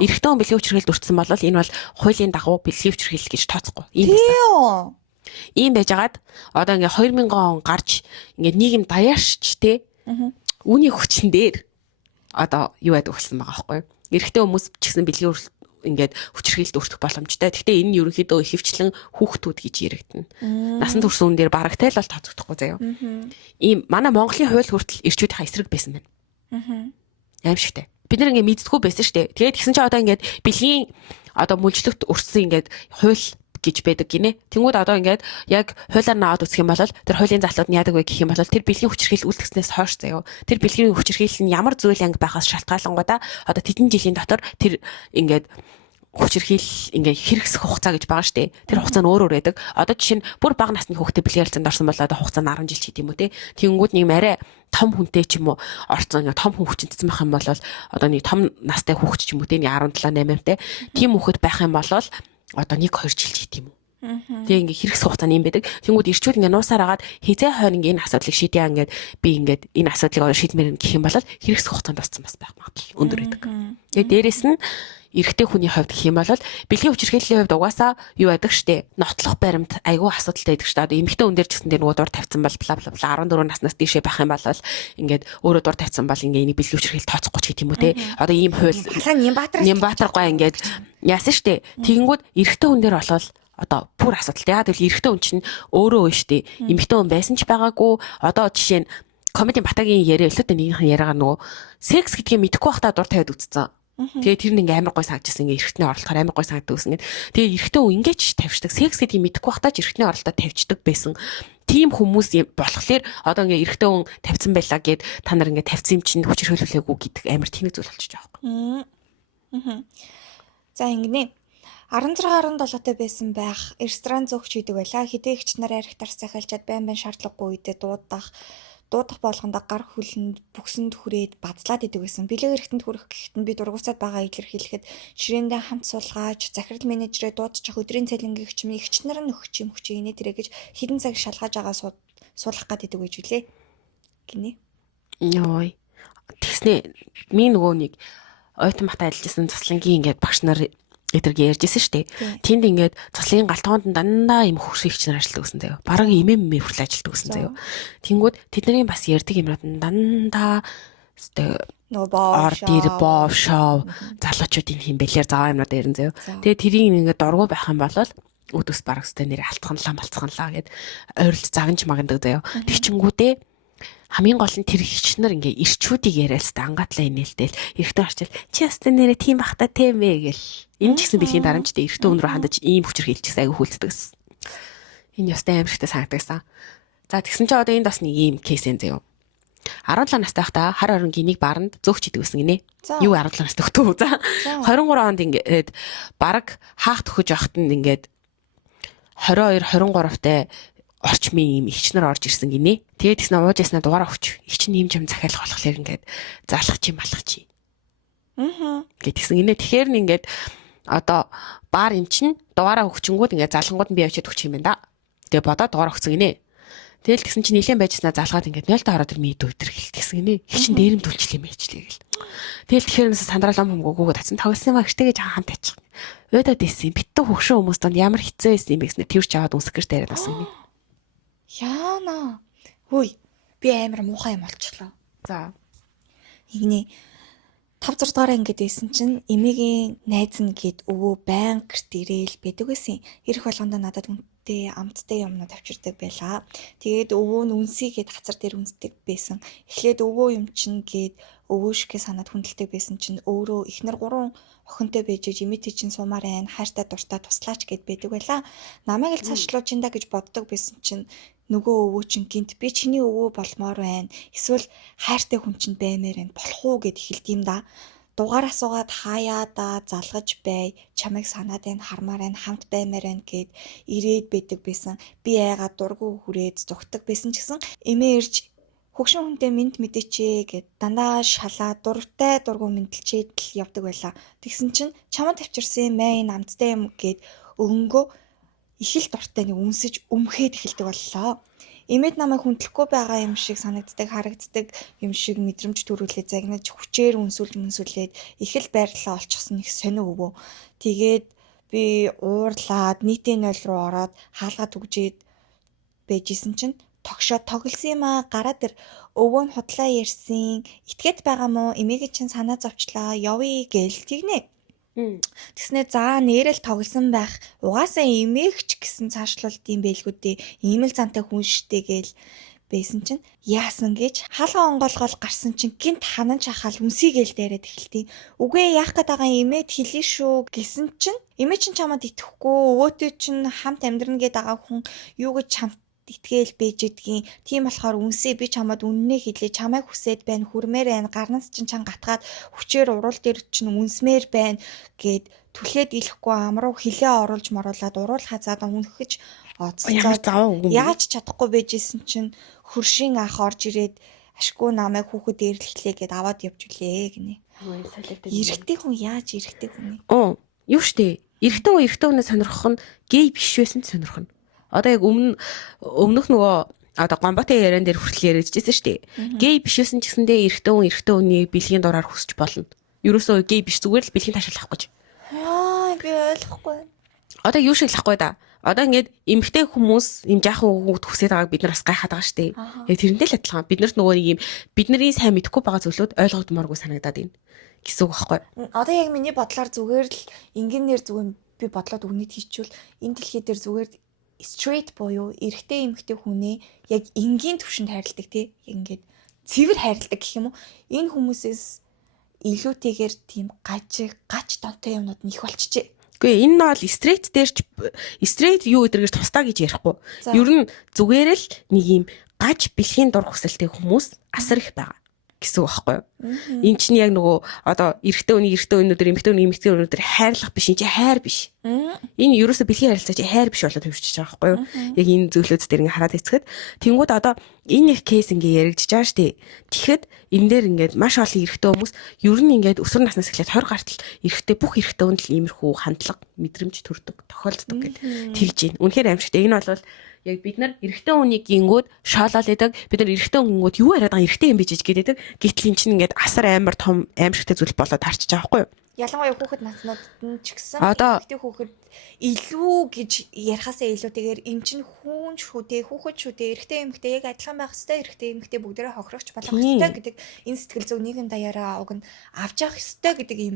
Эрэгтэй хүн бэлгийн хүчрхийлэлт өртсөн бол энэ бол хуулийн дагуу бэлгийн хүчрхийлэл гэж тооцохгүй. Ийм байжгаад одоо ингээд 2000 он гарч ингээд нийгэм даяарч те. Үүний хүчин дээр одоо юу яадаг болсон байгаа байхгүй юу? Эрэгтэй хүмүүс ч гэсэн бэлгийн ингээд хүчрхийлэлт өртөх боломжтой. Гэхдээ энэ нь ерөнхийдөө ихэвчлэн хүүхдүүд гэж яригдана. Насан турш үн дээр барагтай л бол тооцогдохгүй заяа. Ийм манай Монголын хууль хүртэл эрчүүдийн эсрэг байсан байна. Аимшигтай. Бид нар ингээд мэддэггүй байсан шүү дээ. Тэгээд тэгсэн чинь одоо ингээд бэлгийн одоо мүлжлэгт өртсөн ингээд хууль гэж байдаг гинэ. Тэнгүүд одоо ингээд яг хуулиар наваад үсэх юм бол тэр хуулийн залууд нь яадаг вэ гэх юм бол тэр бэлгийн хүчирхийлэл үлдгэснээс хойш заяа. Тэр бэлгийн хүчирхийлэл нь ямар зүйл анги байхаас шалтгаалангуудаа одоо тэдэн жилийн дотор тэр ингээд хүчирхийлэл ингээд хэрэгсэх хугацаа гэж байгаа штэ. Тэр хугацаа нь өөр байдаг. Одоо жишээ нь бүр бага насны хүүхдээ бэлгийн харилцаанд орсон бол одоо хугацаа нь 10 жил ч гэдэг юм уу те. Тэнгүүд нэг арай том хүнтэй ч юм уу орцсон ингээд том хүн хүчинцсэн байх юм бол одоо нэг том настай хүүхд ч юм уу те нэг 17 8 те. Тийм хүүхэд байх юм бол одоо 1-2 жил ч гэдэг юм уу. Тэгээ ингээ хэрэгс хугацааны юм байдаг. Тэнгүүд ирчүүд ингээ нуусаар агаад хизээ хойно ингээ энэ асуудлыг шийдээ ингээд би ингээд энэ асуудлыг шийдмээр гэх юм бол хэрэгс хугацаанд бассан бас байх магадлал өндөр байдаг. Тэгээ дээрэс нь эрэгтэй хүний хувьд гэх юм бол бэлгийн хүчирхийллийн хувьд угаасаа юу байдаг штэ. Нотлох баримт айгүй асуудалтай байдаг штэ. Одоо эмэгтэй хүн дээр ч гэсэн тэр нөгөө дур тавьсан бол бла бла бла 14 наснаас дээшээ байх юм бол ингээд өөрөө дур тавьсан бол ингээ энийг бэлгийн хүчирхийл тооцохгүй ч гэх юм уу те. Одоо ийм хууль Нямбатар гой ингээд яасан штэ. Тэгэнгүүт эрэгтэй хүн дээр болвол одоо бүр асуудалтай. Яг тэгвэл эрэгтэй хүн чинь өөрөө өө штэ. Эмэгтэй хүн байсан ч байгаагүй. Одоо жишээ нь комеди Батагийн яриа элүүд нэгнийхэн яриагаар нөгөө секс гэдгийг мэдэхгүй байхдаа дур тавиад үтцсэн. Тэгээ тэр нэг амар гой санагдчихсан. Ингээ эрэгтний оролдохоор амар гой санагддаг гэсэн. Тэгээ эрэгтэй хүн ингэж тавьчихдаг. Секс гэдгийг мэдэхгүй байхдаа ч эрэгтний оролдоо тавьчихдаг байсан. Тим хүмүүс болохоор одоо ингээ эрэгтэй хүн тавьсан байлаа гэд та нар ингээ тавьсан юм чинь хүчээр хөлөөлөөгүй гэдэг амар тэнэг зүйл болчихж байгаа юм. За ингэнэ. 16-17-тай байсан байх ресторан зөөгч идэг байла. Хидээгч нар архитарс захиалчаад байн шаардлагагүй үедээ дуудах болгондоо гар хүлэнд бүксэнд хүрээд базлаад идэг байсан. Бэлэг эрэхтэнд хүрэх гэхэд нь би дургуцаад байгаа илэрхийлэхэд ширээндээ хамт суулгааж захирал менежерээ дуудчих өдрийн цалингийгч юм эгч нар нь өгч юм хүч инээ тэрэ гэж хідэн цаг шалгаж байгаа суулгах гад идэг гэж үлээ. Гинэ. Йой. Тэгснэ ми нөгөө нэг ойтон бат ажиллажсэн заслангийн ингээд багш нар эдэргээ ярьжсэн шүү дээ. Тэнд ингээд цослын галтгоонд дандаа юм хөвшигч нар ажилладаг гэсэн заяа. Бараг имэм хүртэл ажилладаг гэсэн заяа. Тэнгүүд тэдний бас ярьдаг юмрууд нь дандаа нөгөө боо шоу залуучуудын юм бэлэр заваа юмнууд ярин заяа. Тэгээ тэрийг ингээд дургу байх юм бол өдөөс бараг өстэй нэр алтханлаа гэд ойрлт загнж магнадаг заяа. Тэгчингүүдээ хамгийн гол нь тэр хичнэр ингээ ирчүүдийг яриалстай ангаатлаа инээлтэл эрэгтэй орчил чи ястай нэрэ тийм бахта тэмээ гэл энэ ч гэсэн бэлгийн дарамжтай эрэгтэй хүн рүү хандаж ийм хүчээр хэлчихсэн айгүй хүлцдэг гэсэн. Энэ ястай аимшигтай санагдагсан. За тэгсэн чи одоо энд бас нэг ийм кейс энэ заяа. 17 настай байхдаа хар оронгийн нэг баранд зөөгч идэг гэсэн гинэ. Юу 17 настай хөтөө. За 23 онд ингээд бараг хаах төхөж явахт нь ингээд 22 23-тай орчмын юм ихчнэр орж ирсэн гинэ. Тэгээд тэгснэ ууж яснаа дугаараа өгч. Их чинь юм захиалах болохоор ингээд залах чи малах чи. Гэтгсэн гинэ. Тэгэхээр нь ингээд одоо баар юм чинь дугаараа өгчөнгүүд ингээд залгангууд нь би явчихад өгчих юм байна да. Тэгээ бодоод дугаараа өгсөн гинэ. Тэгэл тэгсэн чинь нилээн байжснаа залгаад ингээд 0-д ороод ирмээ дүүтэр хэлчихсэн гинэ. Их чинь дээрэм түлчлээ мэйчлээ гэл. Тэгэл тэгэхээр нэсэ сандралам хэмгөөгөө татсан тавсан юм агштэйгээ жаахан тачих. Өдөө дэсэн битүү хөгшин хүмүүс донд ямар хэцүү байсан юм бэ гэснээр тэрч аваад үнсгэрт яриад басан гинэ. Яана. Хөөе. Би амар муухай юм болчихлоо. За. Игний 5-6 дугаар ангид байсан чинь эмээгийн найз нь гээд өвөө байн гэрт ирээл байдаг байсан. Ирэх болгондоо надад үнэтэй амттай юмнууд авчирдаг байлаа. Тэгээд өвөө нь үнсийгээд хацар дээр үнсдэг байсан. Эхлээд өвөө юм чинь гээд өвөө шигээ санаад хүндэлдэг байсан чинь өөрөө эхнэр 3 охинтой байж эмээтэй чинь сумаар айн хайртай дуртай туслаач гэд байдаг байлаа. Намайг л цаашлууч инда гэж боддог байсан чинь нөгөө өвөө чинь гинт би чиний өвөө болмоор байна. Эсвэл хайртай хүн чинь баймаар байна. Болох уу гэд эхэлт юм да. Дугаараа суугаад хаяа да залгаж бай. Чамайг санаад байна, хармаар байна, хамт баймаар байна гэд ирээд байдаг байсан. Би айгаад дургу хүрээд зүгтэг байсан ч гэсэн эмээ ирж хөгшин хүнтэй минт мэдээчээ гэд дандаа шалаа дуртай дургу мэдлчээд л явдаг байлаа. Тэгсэн чинь чамд тавьчирсан мэй энэ амттай юм гэд өнгөө их л дуртай нэг үнсэж өмхээд эхэлдэг боллоо. Эмээд намайг хүндлэхгүй байгаа юм шиг санагддаг, харагддаг юм шиг мэдрэмж төрүүлээ загнаж хүчээр үнсүүлээд их л байрлалаа олчихсон их сонио өвөө. Тэгээд би уурлаад нийтийн 0 руу ороод хаалгаа түгжээд байжсэн чинь тогшоо тоглосон юм аа гараа дээр өвөө нь худлаа ярьсан. Итгээд байгаа мó эмээгээ чинь санаа зовчлаа явъя гээл тэгнэ. Тэгснэ за нэрэл тоглосон байх. Угаасаа эмээгч гэсэн цаашлуулт юм байлгүй дээ. Ийм л зантай хүн штэ гээл байсан чинь яасан гэж хаалга онгоолгол гарсан чинь гинт ханан чахаал үнсийгээл дайраад эхэлтий. Үгүй яах гээд байгаа эмээд хэлээ шүү гэсэн чинь эмээ чинь чамд итгэхгүй өвөөтэй чинь хамт амьдрна гээд байгаа хүн юу гэж чамд итгээл бэж идгийн. Тийм болохоор үнсээ би чамд үннээ хэлээ чамайг хүсээд байна хүрмээр байна гарнаас чинь чан гатгаад хүчээр уруул дээр чинь үнсмээр байна гэд түлхээд илэхгүй амруу хилээ оруулж моруулаад уруул хазаад үнхэж оцсон. Яаж чадахгүй байжсэн чинь хөршийн ах орж ирээд ашгүй намайг хүүхэд дээрлэхлээ гэд аваад явж үлээ гинэ. Эрэгтэй хүн яаж эрэгтэй хүн вэ? Юу штэ Эрэгтэй хүнээ сонирхох нь гей биш байсан сонирхно. Одоо яг өмнөх нөгөө одоо гомботын яриан дээр хүртэл ярьжсэн шүү дээ. Гей биш байсан ч гэсэндээ эрэгтэй хүнийг бэлгийн дураар хүсч болно. Ерөөсөө гей биш зүгээр л бэлгийн таашаалах гэж. Би ойлгохгүй. Одоо юу шиг лахгүй да. Одоо ингээд эмэгтэй хүмүүс юм жаахан хүүхд хүсээд байгааг бид нар бас гайхаад байгаа шүү дээ. Яг тэрнтэй л адилхан. Бид нарт нөгөө нэг юм бидний сайн мэдэхгүй байгаа зүйлүүд ойлгогдмооргүй санагдаад байна гэсэн үг байхгүй. Одоо яг миний бодлоор зүгээр л энгийнээр зүгээр би бодлоод өгнөд хийчихвэл энэ дэлхий дээр зүгээр straight буюу эрэгтэй эмэгтэй хүнээ яг энгийн төвшөнд хайрладаг тий. Яг ингээд цэвэр хайрладаг гэх юм уу? Энэ хүмүүсээс илүүтэйгээр тийм гач донтой юмнууд нь их болчихжээ. Үгүй энэ нь бол straight юу гэдэргээр тусдаа гэж ярихгүй. Ер нь зүгээр л нэг юм гаж бэлгийн дур хүсэлтэй хүмүүс асар их байгаа гэсэн үг байхгүй юу? Энэ чинь яг нөгөө одоо эрэгтэй өнөдөр эмэгтэй өнөдөр хайрлах биш, энэ чинь хайр биш. Энэ ерөөсө бэлгийн харилцаа чи хайр биш болоод төвчж байгаа байхгүй юу? Яг энэ зөвлөд дээр ингээ хараад эцгэд тэнгууд одоо энэ их кейс ингээ яригдж байгаа шүү дээ. Тэгэхэд энэ дээр ингээд маш олон эрэгтэй хүмүүс ер нь ингээд өсвөр наснаас эхлээд 20 гартал эрэгтэй бүх эрэгтэй хүнд л иймэрхүү хандлага мэдрэмж төрдөг, тохиолддог гэдэг тэгж байна. Үнэхээр аимшигтай. Энэ бол яг бид нар эрэгтэй хүнийг гингүүд шоолол идэг. Бид нар эрэгтэй хүнгүүд юу яриад байгаа эрэгтэй юм бижиж гэдэг. Гэтэл эн чинь ингээд асар амар том аимшигтай зүйл болоод харчиж байгаа байхгүй юу? Ялангуяа хүүхэд наснууд нь ч гэсэн эрэгтэй хүүхэд илүү гэж ярихаасаа илүүтэйгээр эн чинь хүүхэд шүү дээ эрэгтэй эмэгтэй яг адилхан байх хэвээр эрэгтэй эмэгтэй бүгдээрээ хохирогч болох хэвээр гэдэг энэ сэтгэл зүйн нийгэм даяараа уг нь авч явах хэвээр гэдэг юм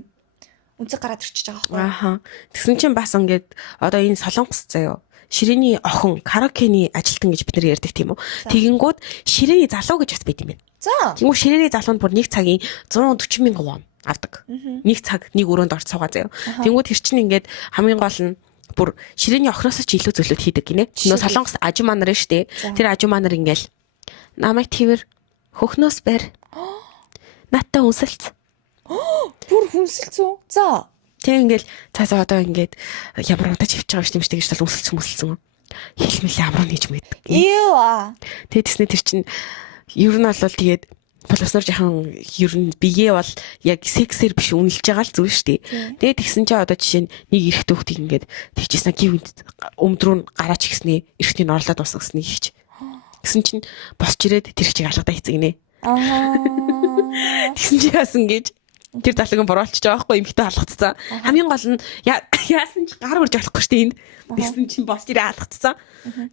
үнцэг гараад ирчихэж байгаа байхгүй юу? Тэгсэн чинь бас ингээд одоо энэ солонгос заяа ширээний охин караокений ажилтан гэж бид нар ярьдаг тийм үү. Тэгэнгүүт ширээний залуу гэж бас байд юм байна. За. Тэгвэл ширээний залуунд бүр нэг цагийн 140 мянган вон авдаг. Нэг цаг нэг өрөөнд орж суугаа заяа. Тэнгүүд тэр чинь ингээд хамгийн гол нь бүр ширээний охиноос ч илүү зүйлүүд хийдэг гинэ. Нөө солонгос ажимаа нар штэ. Тэр ажимаа нар ингээл намайг твэр хөхнөөс барь. Наттай үнсэлц. Бүр хүнсэлцүү. За. Тэг ингээл цаасаа одоо ингээд ямар удаа чивч байгаа юм шиг гэж тал өмсөлцсөн. Хэлмэл ямар нэгж мэддэг. Юу. Тэгээд тэснэ тэр чинь ер нь бол тэгээд боловсноор жахан ер нь биеэ бол яг сексээр биш үнэлж байгаа л зүйл шүү дээ. Тэгээд тэгсэн чинь одоо жишээ нь нэг эрэгтэй хүүхдийг ингээд тэгчихсэн гівэнд өмдрөө нь гараач гиснээ эрэгтний орлоод босгосныг хийч. Тэгсэн чинь босч ирээд тэр чиг алгадаа хийцгэнэ. Тэгсэн чинь яасан гэж тэр залууг боруулчихж байгаа байхгүй эмхтэй алгацсан. Хамгийн гол нь яасан ч гар урж болохгүй шүү дээ энд. Тэгсэн чинь босч ирээ алгацсан.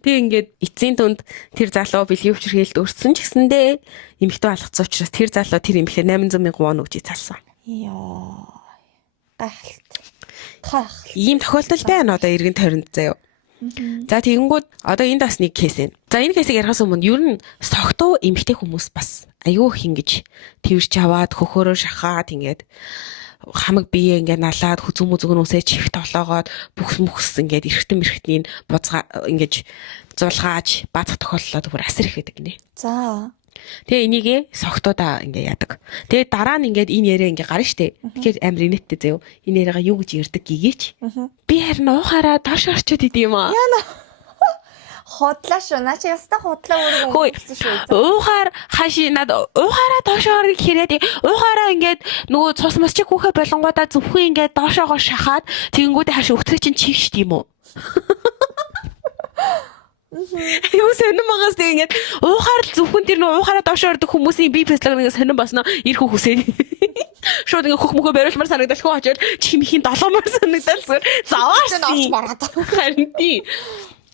Тэг ингээд эцсийн түнд тэр залуу бэлгийн өвчрхээлд өрсөн ч гэсэндээ эмхтэй алгацсан учраас тэр залуу тэр эмхлээр 800 мянган вон өгч цалсан. Йоо. Ийм тохиолдол байна одоо эргэн тойронд заяа. За тэгэнгүүт одоо энд бас нэг кейс байна. За энэ кейсийг ярихаас өмнө ер нь согтуу эмхтэй хүмүүс бас аюу их ингэж тэрч аваад хөхөөрөө шахаад ингээд хамаг бие ингээд налаад хүзүм мүзүг нүсээ чихт толоогоод бүхс ингээд эргэтэн мэрхтний буцгаа ингэж зулгааж баацах тохиолдлоод бүр асар их байдаг гинэ. За. Тэгээ энийгээ согтуудаа ингээ яадаг. Тэгээ дараа нь ингээд энэ яриа ингээ гарна штэ. Тэгэхээр амар инээдтэй заяо. Энэ яриагаа юу гэж ярьдаг гигээч. Би харин уухаараа доош орчод идэв юм аа. Яна. Хотлаа шүү. Наа чи ястаа хотлаа өөрөө өнгөрсөн шүү. Уухаар хаши над уухаараа доош орно гэхээр уухаараа ингээд нөгөө цус мас чиг хүүхэ болонгуудаа зөвхөн ингээд доошоогоо шахаад тэгэнгүүтээ хаши өвтгөө чин чивш тийм үү. Юу сонирн магаас тэгээд уухаар л зөвхөн тэр нөө уухаараа доош ордог хүмүүсийн бие физиологийн сонирн босноо ирэх хүсээ. Шууд ингээ хөх мөхөө бариулмаар санагдал хөө очоод чихмхийн долоомор санагдал зүгээр заавар чинь орж маргаад. Харин тий.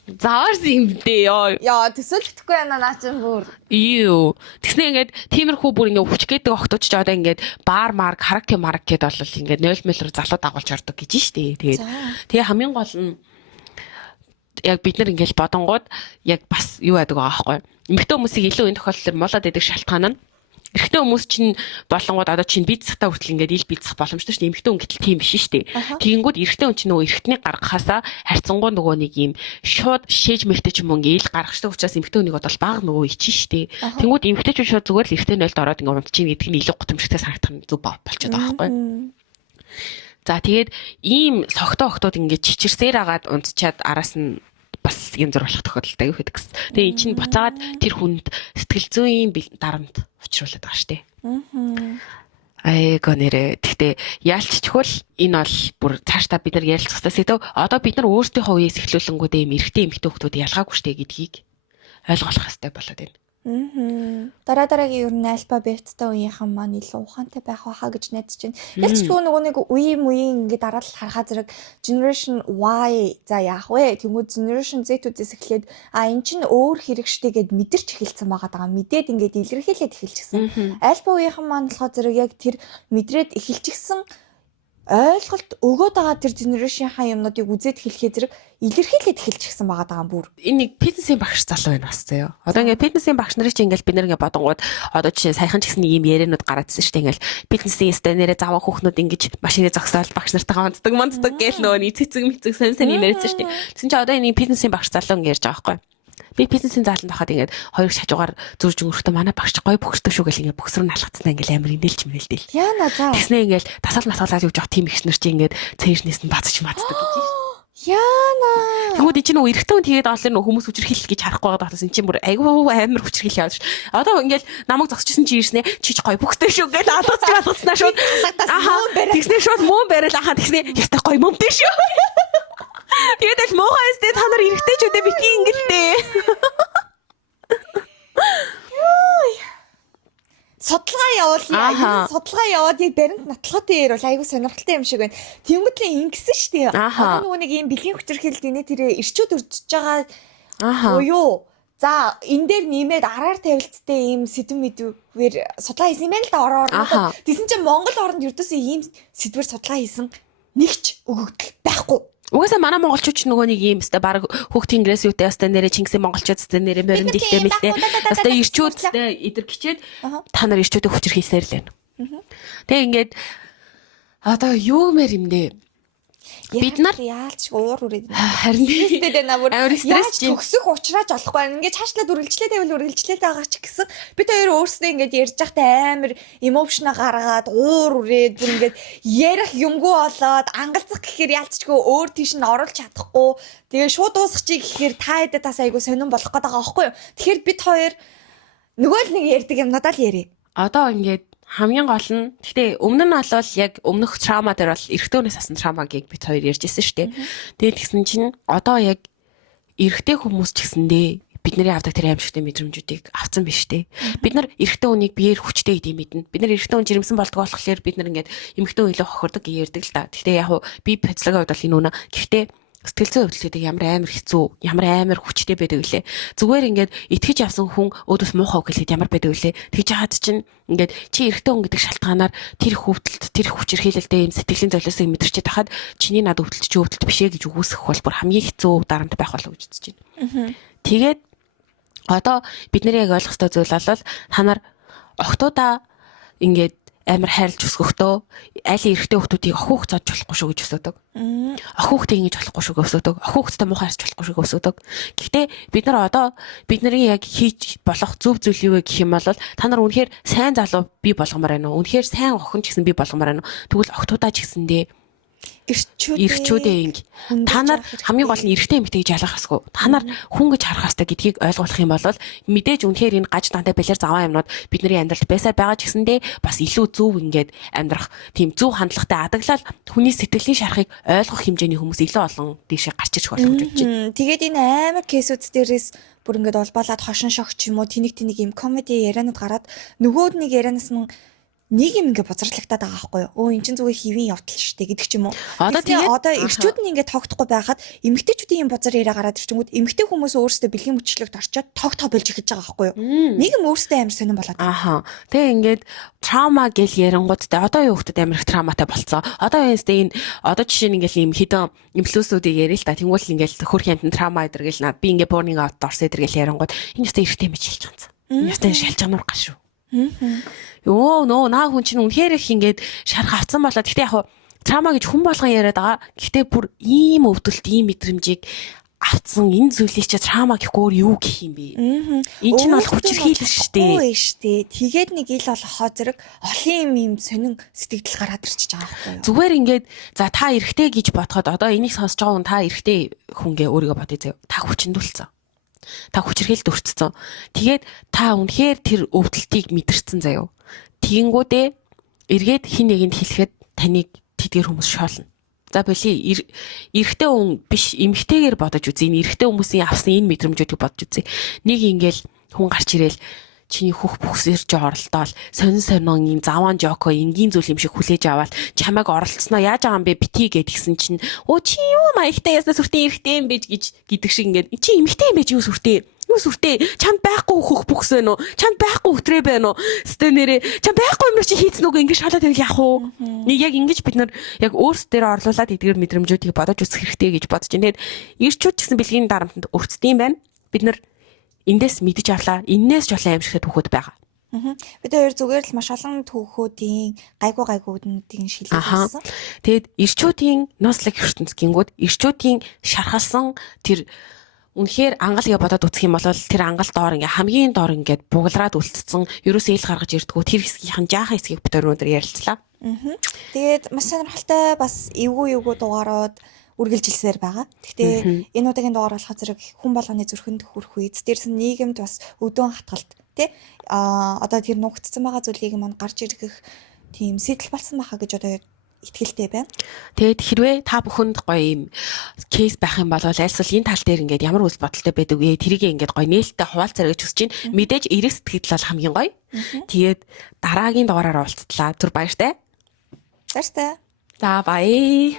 Заавар юм дээ ёо. Яа төсөөлөхгүй байна наа чинь бүр. Юу. Тэгснэ ингээд тиймэрхүү бүр ингээ хүч гэдэг охтууч ч одоо ингээд баар мар караоке марк гэдээ бол ингээд 0 мл залуу дагуулж ордог гэж штэ. Тэгээ хамгийн гол нь яг бид нар ингээл бодонгууд яг бас юу яадаг байгаа байхгүй. Эмэгтэй хүмүүсийг илүү энэ тохиолдолд муулаад байдаг шалтгаан нь эрэгтэй хүмүүс чинь болонгууд одоо чинь бие засахтаа хүртэл ингээд ил бие засах боломжтой шүү дээ. Эмэгтэй хүн гэтэл тийм биш шүү дээ. Тэгэнгүүт эрэгтэй хүн чинь нөгөө эрэгтний гаргахаасаа харьцангуй нөгөө нэг юм шууд шээж мэлтэй ч юм уу ингээд ил гаргахтай учраас эмэгтэй хүнийг бол баг нөгөө ичин шүү дээ. Тэнгүүд эмэгтэй ч шууд зүгээр л эрэгтэй нойлд ороод ингээд унт чинь гэдэг нь илүү гутамжтай санагдах нь зүг болчиход байгаа байхгүй. За тэгээд ийм согтоо охтууд ингээд чичирсээр агаад унтчаад араас нь бас юм зур болох тохиолдолтой юу гэдэг гэсэн. Тэгээ эн чинь буцаад тэр хүнд сэтгэл зүйн дарамт учруулад байгаа штэ. Айгаа нэрээ. Гэхдээ яалччихвал энэ бол бүр цаашдаа бид нар ярилцах хэрэгтэй. Одоо бид нар өөрсдийнхөө үеэс эхлүүлэнгүүтээ юм эрэгтэй эмэгтэй хүмүүс ялгаагүй штэ гэдгийг ойлгох хэрэгтэй болоод байна. Дараагийн ер нь альфа бетатай үеийнхэн маань илүү ухаантай байх байхаа гэж найдаж байна. Ялчгүй нөгөө нэг үеийн ингээд дараад харахаа зэрэг generation Y за яах вэ? Тэнгүүд generation Z-үүдээс эхлээд эн чинь өөр хэрэг штэ гэд мэдэрч эхэлсэн байгаа даа. Мэдээд ингээд илэрхийлээд эхэлчихсэн. Альфа үеийнхэн маань болохоор зэрэг яг тэр мэдрээд эхэлчихсэн ойлголт өгөөд байгаа тэр generation-ийн юмнуудыг үзээд хэлэхээ зэрэг илэрхийлээд эхэлчихсэн байгаа даа бүр. Энэ нэг фитнесийн багш залуу байна бас заяа. Одоо ингээд фитнесийн багш нарын чинь ингээд бид нар ингээд бодонгууд одоо жишээ саяхан ч гэсэн ийм яриануд гараадсэн шүү дээ. Ингээд фитнесийн стенэрээ заваа хүүхнүүд ингэж машины зогсоол багш нартайгаа монцдог гээл нөгөө цэцэг мэцэг сонь юм ярьсан шүү дээ. Тэгсэн чинь одоо энэ фитнесийн багш залуу ингээд ярьж байгаа байхгүй. Би фитнесийн зааланд байхад ингээд хоёр хажуугаар зурж өнгөрөхдөө манай багш гоё бөхсдөг шүү гэл ингээд бөхс рүү налгацсан ингээд амар инээлч мэлдэл. Яана за. Тэгснээ ингээд тасал масгалаад явж байгаа тийм ихснэр чи ингээд цэвэрнээс нь бацж мацдаг гэж. Яана. Тэгмүүд энэ чинь нөгөө эрэгтэй хүн тэгээд олон хүмүүс хүчрхийлэл гэж харахгүй байгаа болохоос энэ чинь бүр айгүй амар хүчрхийлэл яваад шүү. Одоо ингээд намайг зогсчихсан чи ирснэ чи гоё бөхсдөг шүү гэж алгацснаа шууд. Тэгснээ шууд мөн барил ахаа тэгснээ ястай гоё мөмтэй шүү. Тэгээд л муухай өстэй та нар эргэжтэйчүүдээ битгий ингэлтэй. Судалгаа явуулъя. Судалгаа яваад яг баримт нотлохтой ер бол айгүй сонирхолтой юм шиг байна. Тэнгүүтлээ ингэсэн шүү дээ. Одоо нөгөө нэг юм бэлгийн хүчирхийлэлд инээ тэр ирчүүд урдж байгаа. Буюу за энэ дээр нэмээд араар тавилттай ийм сэдв мэдвээр судалгаа хийсэн юм байна л да ороо. Тэсэн чинь Монгол оронд ердөөсөө ийм сэдвэр судалгаа хийсэн нэгч өгөгдөл байхгүй. Угаасаа манай монголчууд ч нөгөө нэг юм өстэй баг хүүхдийн ингээс юутай өстэй нэрэ Чингисийн монголчууд өстэй нэрэ морин дихтэй мэлтэй өстэй ирчүүд өстэй эдэр гिचээд та нар ирчүүдээ хүчирхийлсээр л байна. Тэгээ ингээд одоо юу мэр юм дээ. Бид нар яалч уур үрээд харин стрестэй байна бүр амар стресс чинь төгсөх уучраач олохгүй байна. Ингээд цаашлаад үргэлжлээд байвал үргэлжлээд байгаа ч гэсэн бид хоёр өөрсдөө ингээд ярьж байхдаа амар эмоушнаа гаргаад уур үрээд бүр ингээд ярих юмгүй болоод ангалцах гэхээр яалцчгүй өөр тийш нь оруулж чадахгүй. Тэгээ шууд дуусчих гэхээр та хэдэд тас айгу сонирн болох гээд байгаа байхгүй юу. Тэгэхээр бид хоёр нөгөө л нэг ярьдаг юмнуудаа л ярив. Одоо ингээд хамгийн гол нь гэхдээ өмнө нь бол яг өмнөх траума дээр бол эрэгтэй хүнээс авсан траумагийг бид хоёр ярьж ирсэн шүү дээ. Тэгээд тэгсэн чинь одоо яг эрэгтэй хүмүүс ч гэсэндээ бидний авдаг тэр аимшигтай мэдрэмжүүдийг авсан биз дээ. Бид нар эрэгтэй хүнийг биеэр хүчтэй гэдэг мэднэ. Бид нар эрэгтэй хүн жирэмсэн болдог болохоор бид нар ингээд эмэгтэй хүн илүү хохирдог гэж ярьдаг л та. Гэхдээ яг би пацлагийн хувьд бол энэ үнэ. Гэхдээ сэтгэл зүйн хөвдөлтөд ямар амар хэцүү, ямар амар хүчтэй байдаг вүлээ. Зүгээр ингээд итгэж авсан хүн өөдөөс муухай гэлээд ямар байдаг вүлээ. Тэгж хаад чинь ингээд чи эрэгтэй хүн гэдэг шалтгаанаар тэр хөвдөлт, тэр хүчирхийлэлтэй юм сэтгэлийн золиосыг мэдэрчээд хахад чиний над өвдөлт чи өвдөлт биш ээ гэж үгүйсэх бол бүр хамгийн хэцүү дарамт байх болов гэж үзэж байна. Тэгээд одоо бидний яг ойлгох ёстой зүйл бол та нар охтуудаа ингээд амар хайрлж өсгөхдөө аль эрэгтэй хүмүүсийг охин хцааж болохгүй шүү гэж өсөдөг. Охин хүүхдээ ингэж болохгүй шүү гэж өсөдөг. Охин хүүхдээ муухай харж болохгүй шүү гэж өсөдөг. Гэхдээ бид нар одоо бидний яг хийж болох зөв зүйл юу вэ гэх юм бол та нар үнэхээр сайн залуу бий болгомоор байна уу? Үнэхээр сайн охин ч гэсэн бий болгомоор байна уу? Тэгвэл охтуудаа ч гэсэндээ ирчүүдээ инг та нар хамгийн гол нь эрэгтэй эмэгтэй гэж ялгах хэсгүй. Та нар хүн гэж харах хэвээр гэдгийг ойлгуулах юм бол мэдээж үнэхээр энэ гаж дантай балер заваа юмнууд бидний амьдралд байсаар байгаа ч гэсэндээ бас илүү зөв ингээд амьдрах тийм зөв хандлагатай адаглал хүний сэтгэлийн шарахыг ойлгох хэмжээний хүмүүс илүү олон дээшээ гарч ирэх болох гэж байна. Тэгээд энэ амар кейсүүд дээрээс бүр ингээд олболоод хошин шогч юм уу тэнэг юм комеди ярианууд гараад нөгөө нэг ярианаас нь нэг юм ингээ бозралгатаад байгаа байхгүй юу? Өө эн чин зүгээр хэвийн явдал штэ гэдэг ч юм уу. Одоо эрчүүд нь ингээ тогтохгүй байхад эмэгтэйчүүдийн юм бозар яриа гараад ирчингүүд эмэгтэй хүмүүс өөрсдөө бэлгийн мөчлөгт орчоод тогтоо болж эхэж байгаа байхгүй юу? Нэг юм өөрсдөө амар сонирн болоод. Тэгээ ингээд траума гэл ярингуудтай одоо юу хөлтөд амар их трауматай болцсон. Одоо энэ одоо жишээ нь ингээл юм хідэн инфлюенсүүдийг ярил л та. Тэнгуэл ингээл хөрх юмтан траума идэр гэл наа. Би ингээ борнинг аут орсон идэр гэл ярингууд энэ өстэй эрттэй мэж хэлж байгаа юм. Энэ өстэй шалж чанар гаш шүү. Ёо наа хүн чинь үнэхээр их ингээд шарах авцсан болоо. Гэхдээ яг траума гэж хүн болгон яриад байгаа. Гэхдээ бүр ийм өвдөлт, ийм мэдрэмжийг авцсан энэ зүйлийг чи траума гэхгүй өөр юу гэх юм бэ? Энэ чинь бол хүчирхийлэл шүү дээ. Үгүй шүү дээ. Тэгээд нэг ил болохоо зэрэг олон юм сонин сэтгэл гараад ирчихэж байгаа байхгүй юу? Зүгээр ингээд за та эрэгтэй гэж бодоход одоо энийг сонсож байгаа хүн та эрэгтэй хүнгээ өөрийгөө бодъё заяа. Та хүчндүүлсэн. Та хүчирхийлэлд өртсөн. Тэгээд та үнэхээр тэр өвдөлтийг мэдэрсэн заяа. Тэгэнгүүтээ эргээд хин нэгэнд хэлэхэд таныг тэдгэр хүмүүс шоолно. За боли эрэгтэй хүн биш эмэгтэйгээр бодож үзье. Энэ эрэгтэй хүмүүсийн авсан энэ мэдрэмжүүдийг бодож үзье. Нэг ингээл хүн гарч ирээл чиний хөх бүхсэрж оролдоол сонин энэ заван жоко энгийн зүйл юм шиг хүлээж аваад чамайг оролцсноо яаж байгаа юм бэ бити гэдгсэн чинь оо чи юу маягтай яснаа сүртэй эрэгтэй юм бэ гэж гэдэг шиг ингээд чи эмэгтэй юм бэ чи юу сүртэй чамд байхгүй хөх бүхс вэ нөө чамд байхгүй хөтрээ байна уу өстө нэрээ чамд байхгүй юм чи хийцэн үгүй ингээд шалаад ирэх яах уу нэг яг ингэж бид нар яг өөрсдөө орлуулад эдгээр мэдрэмжүүдийг бодож үзэх хэрэгтэй гэж бодож байна. Тэгээд эрчүүд ч гэсэн бэлгийн дарамтанд өрцдөм байна. Бид нар эндээс мэдэж авлаа. Эннээс ч олон аимшигтай түүхүүд байгаа. Бид хоёр зүгээр л маш олон түүхүүдийн гайгуудын шилжиж байсан. Тэгээд эрчүүдийн нослог ертөнц гингүүд эрчүүдийн шархалсан тэр үнэхээр ангалгээ бодоод үзэх юм бол тэр ангал доор ингээ хамгийн доор ингээд буглараад үлдсэн ерөөсөө ил гаргаж ирдгүү тэр хэсгийнхэн жаахан хэсгийг бид хоёр өндөр ярилцлаа. Тэгээд маш сонирхолтой бас эвгүй дугаарууд үргэлжилсээр байгаа. Гэхдээ энэ удаагийн дугаар болохоор зэрэг хүн болгоны зүрхэнд хүрэх үед дээрс нь нийгэмд бас өдөөн хатгалт тий одоо тэр нуугдсан байгаа зүйлийг мань гарч ирэх тийм сэтэл болсон байхаа гэж одоо итгэлтэй байна. Тэгээд хэрвээ та бүхэнд гоё юм кейс байх юм бол альсвал энэ тал дээр ингээд ямар үйл бодолтой байдаг вэ? Тэрийг ингээд гоё нээлттэй хуваалцараа гэж хүсэж байна. Мэдээж эрэг сэтгэл бол хамгийн гоё. Тэгээд дараагийн дугаараар уулзтлаа. Түр баяртай. Баяртай. За бай.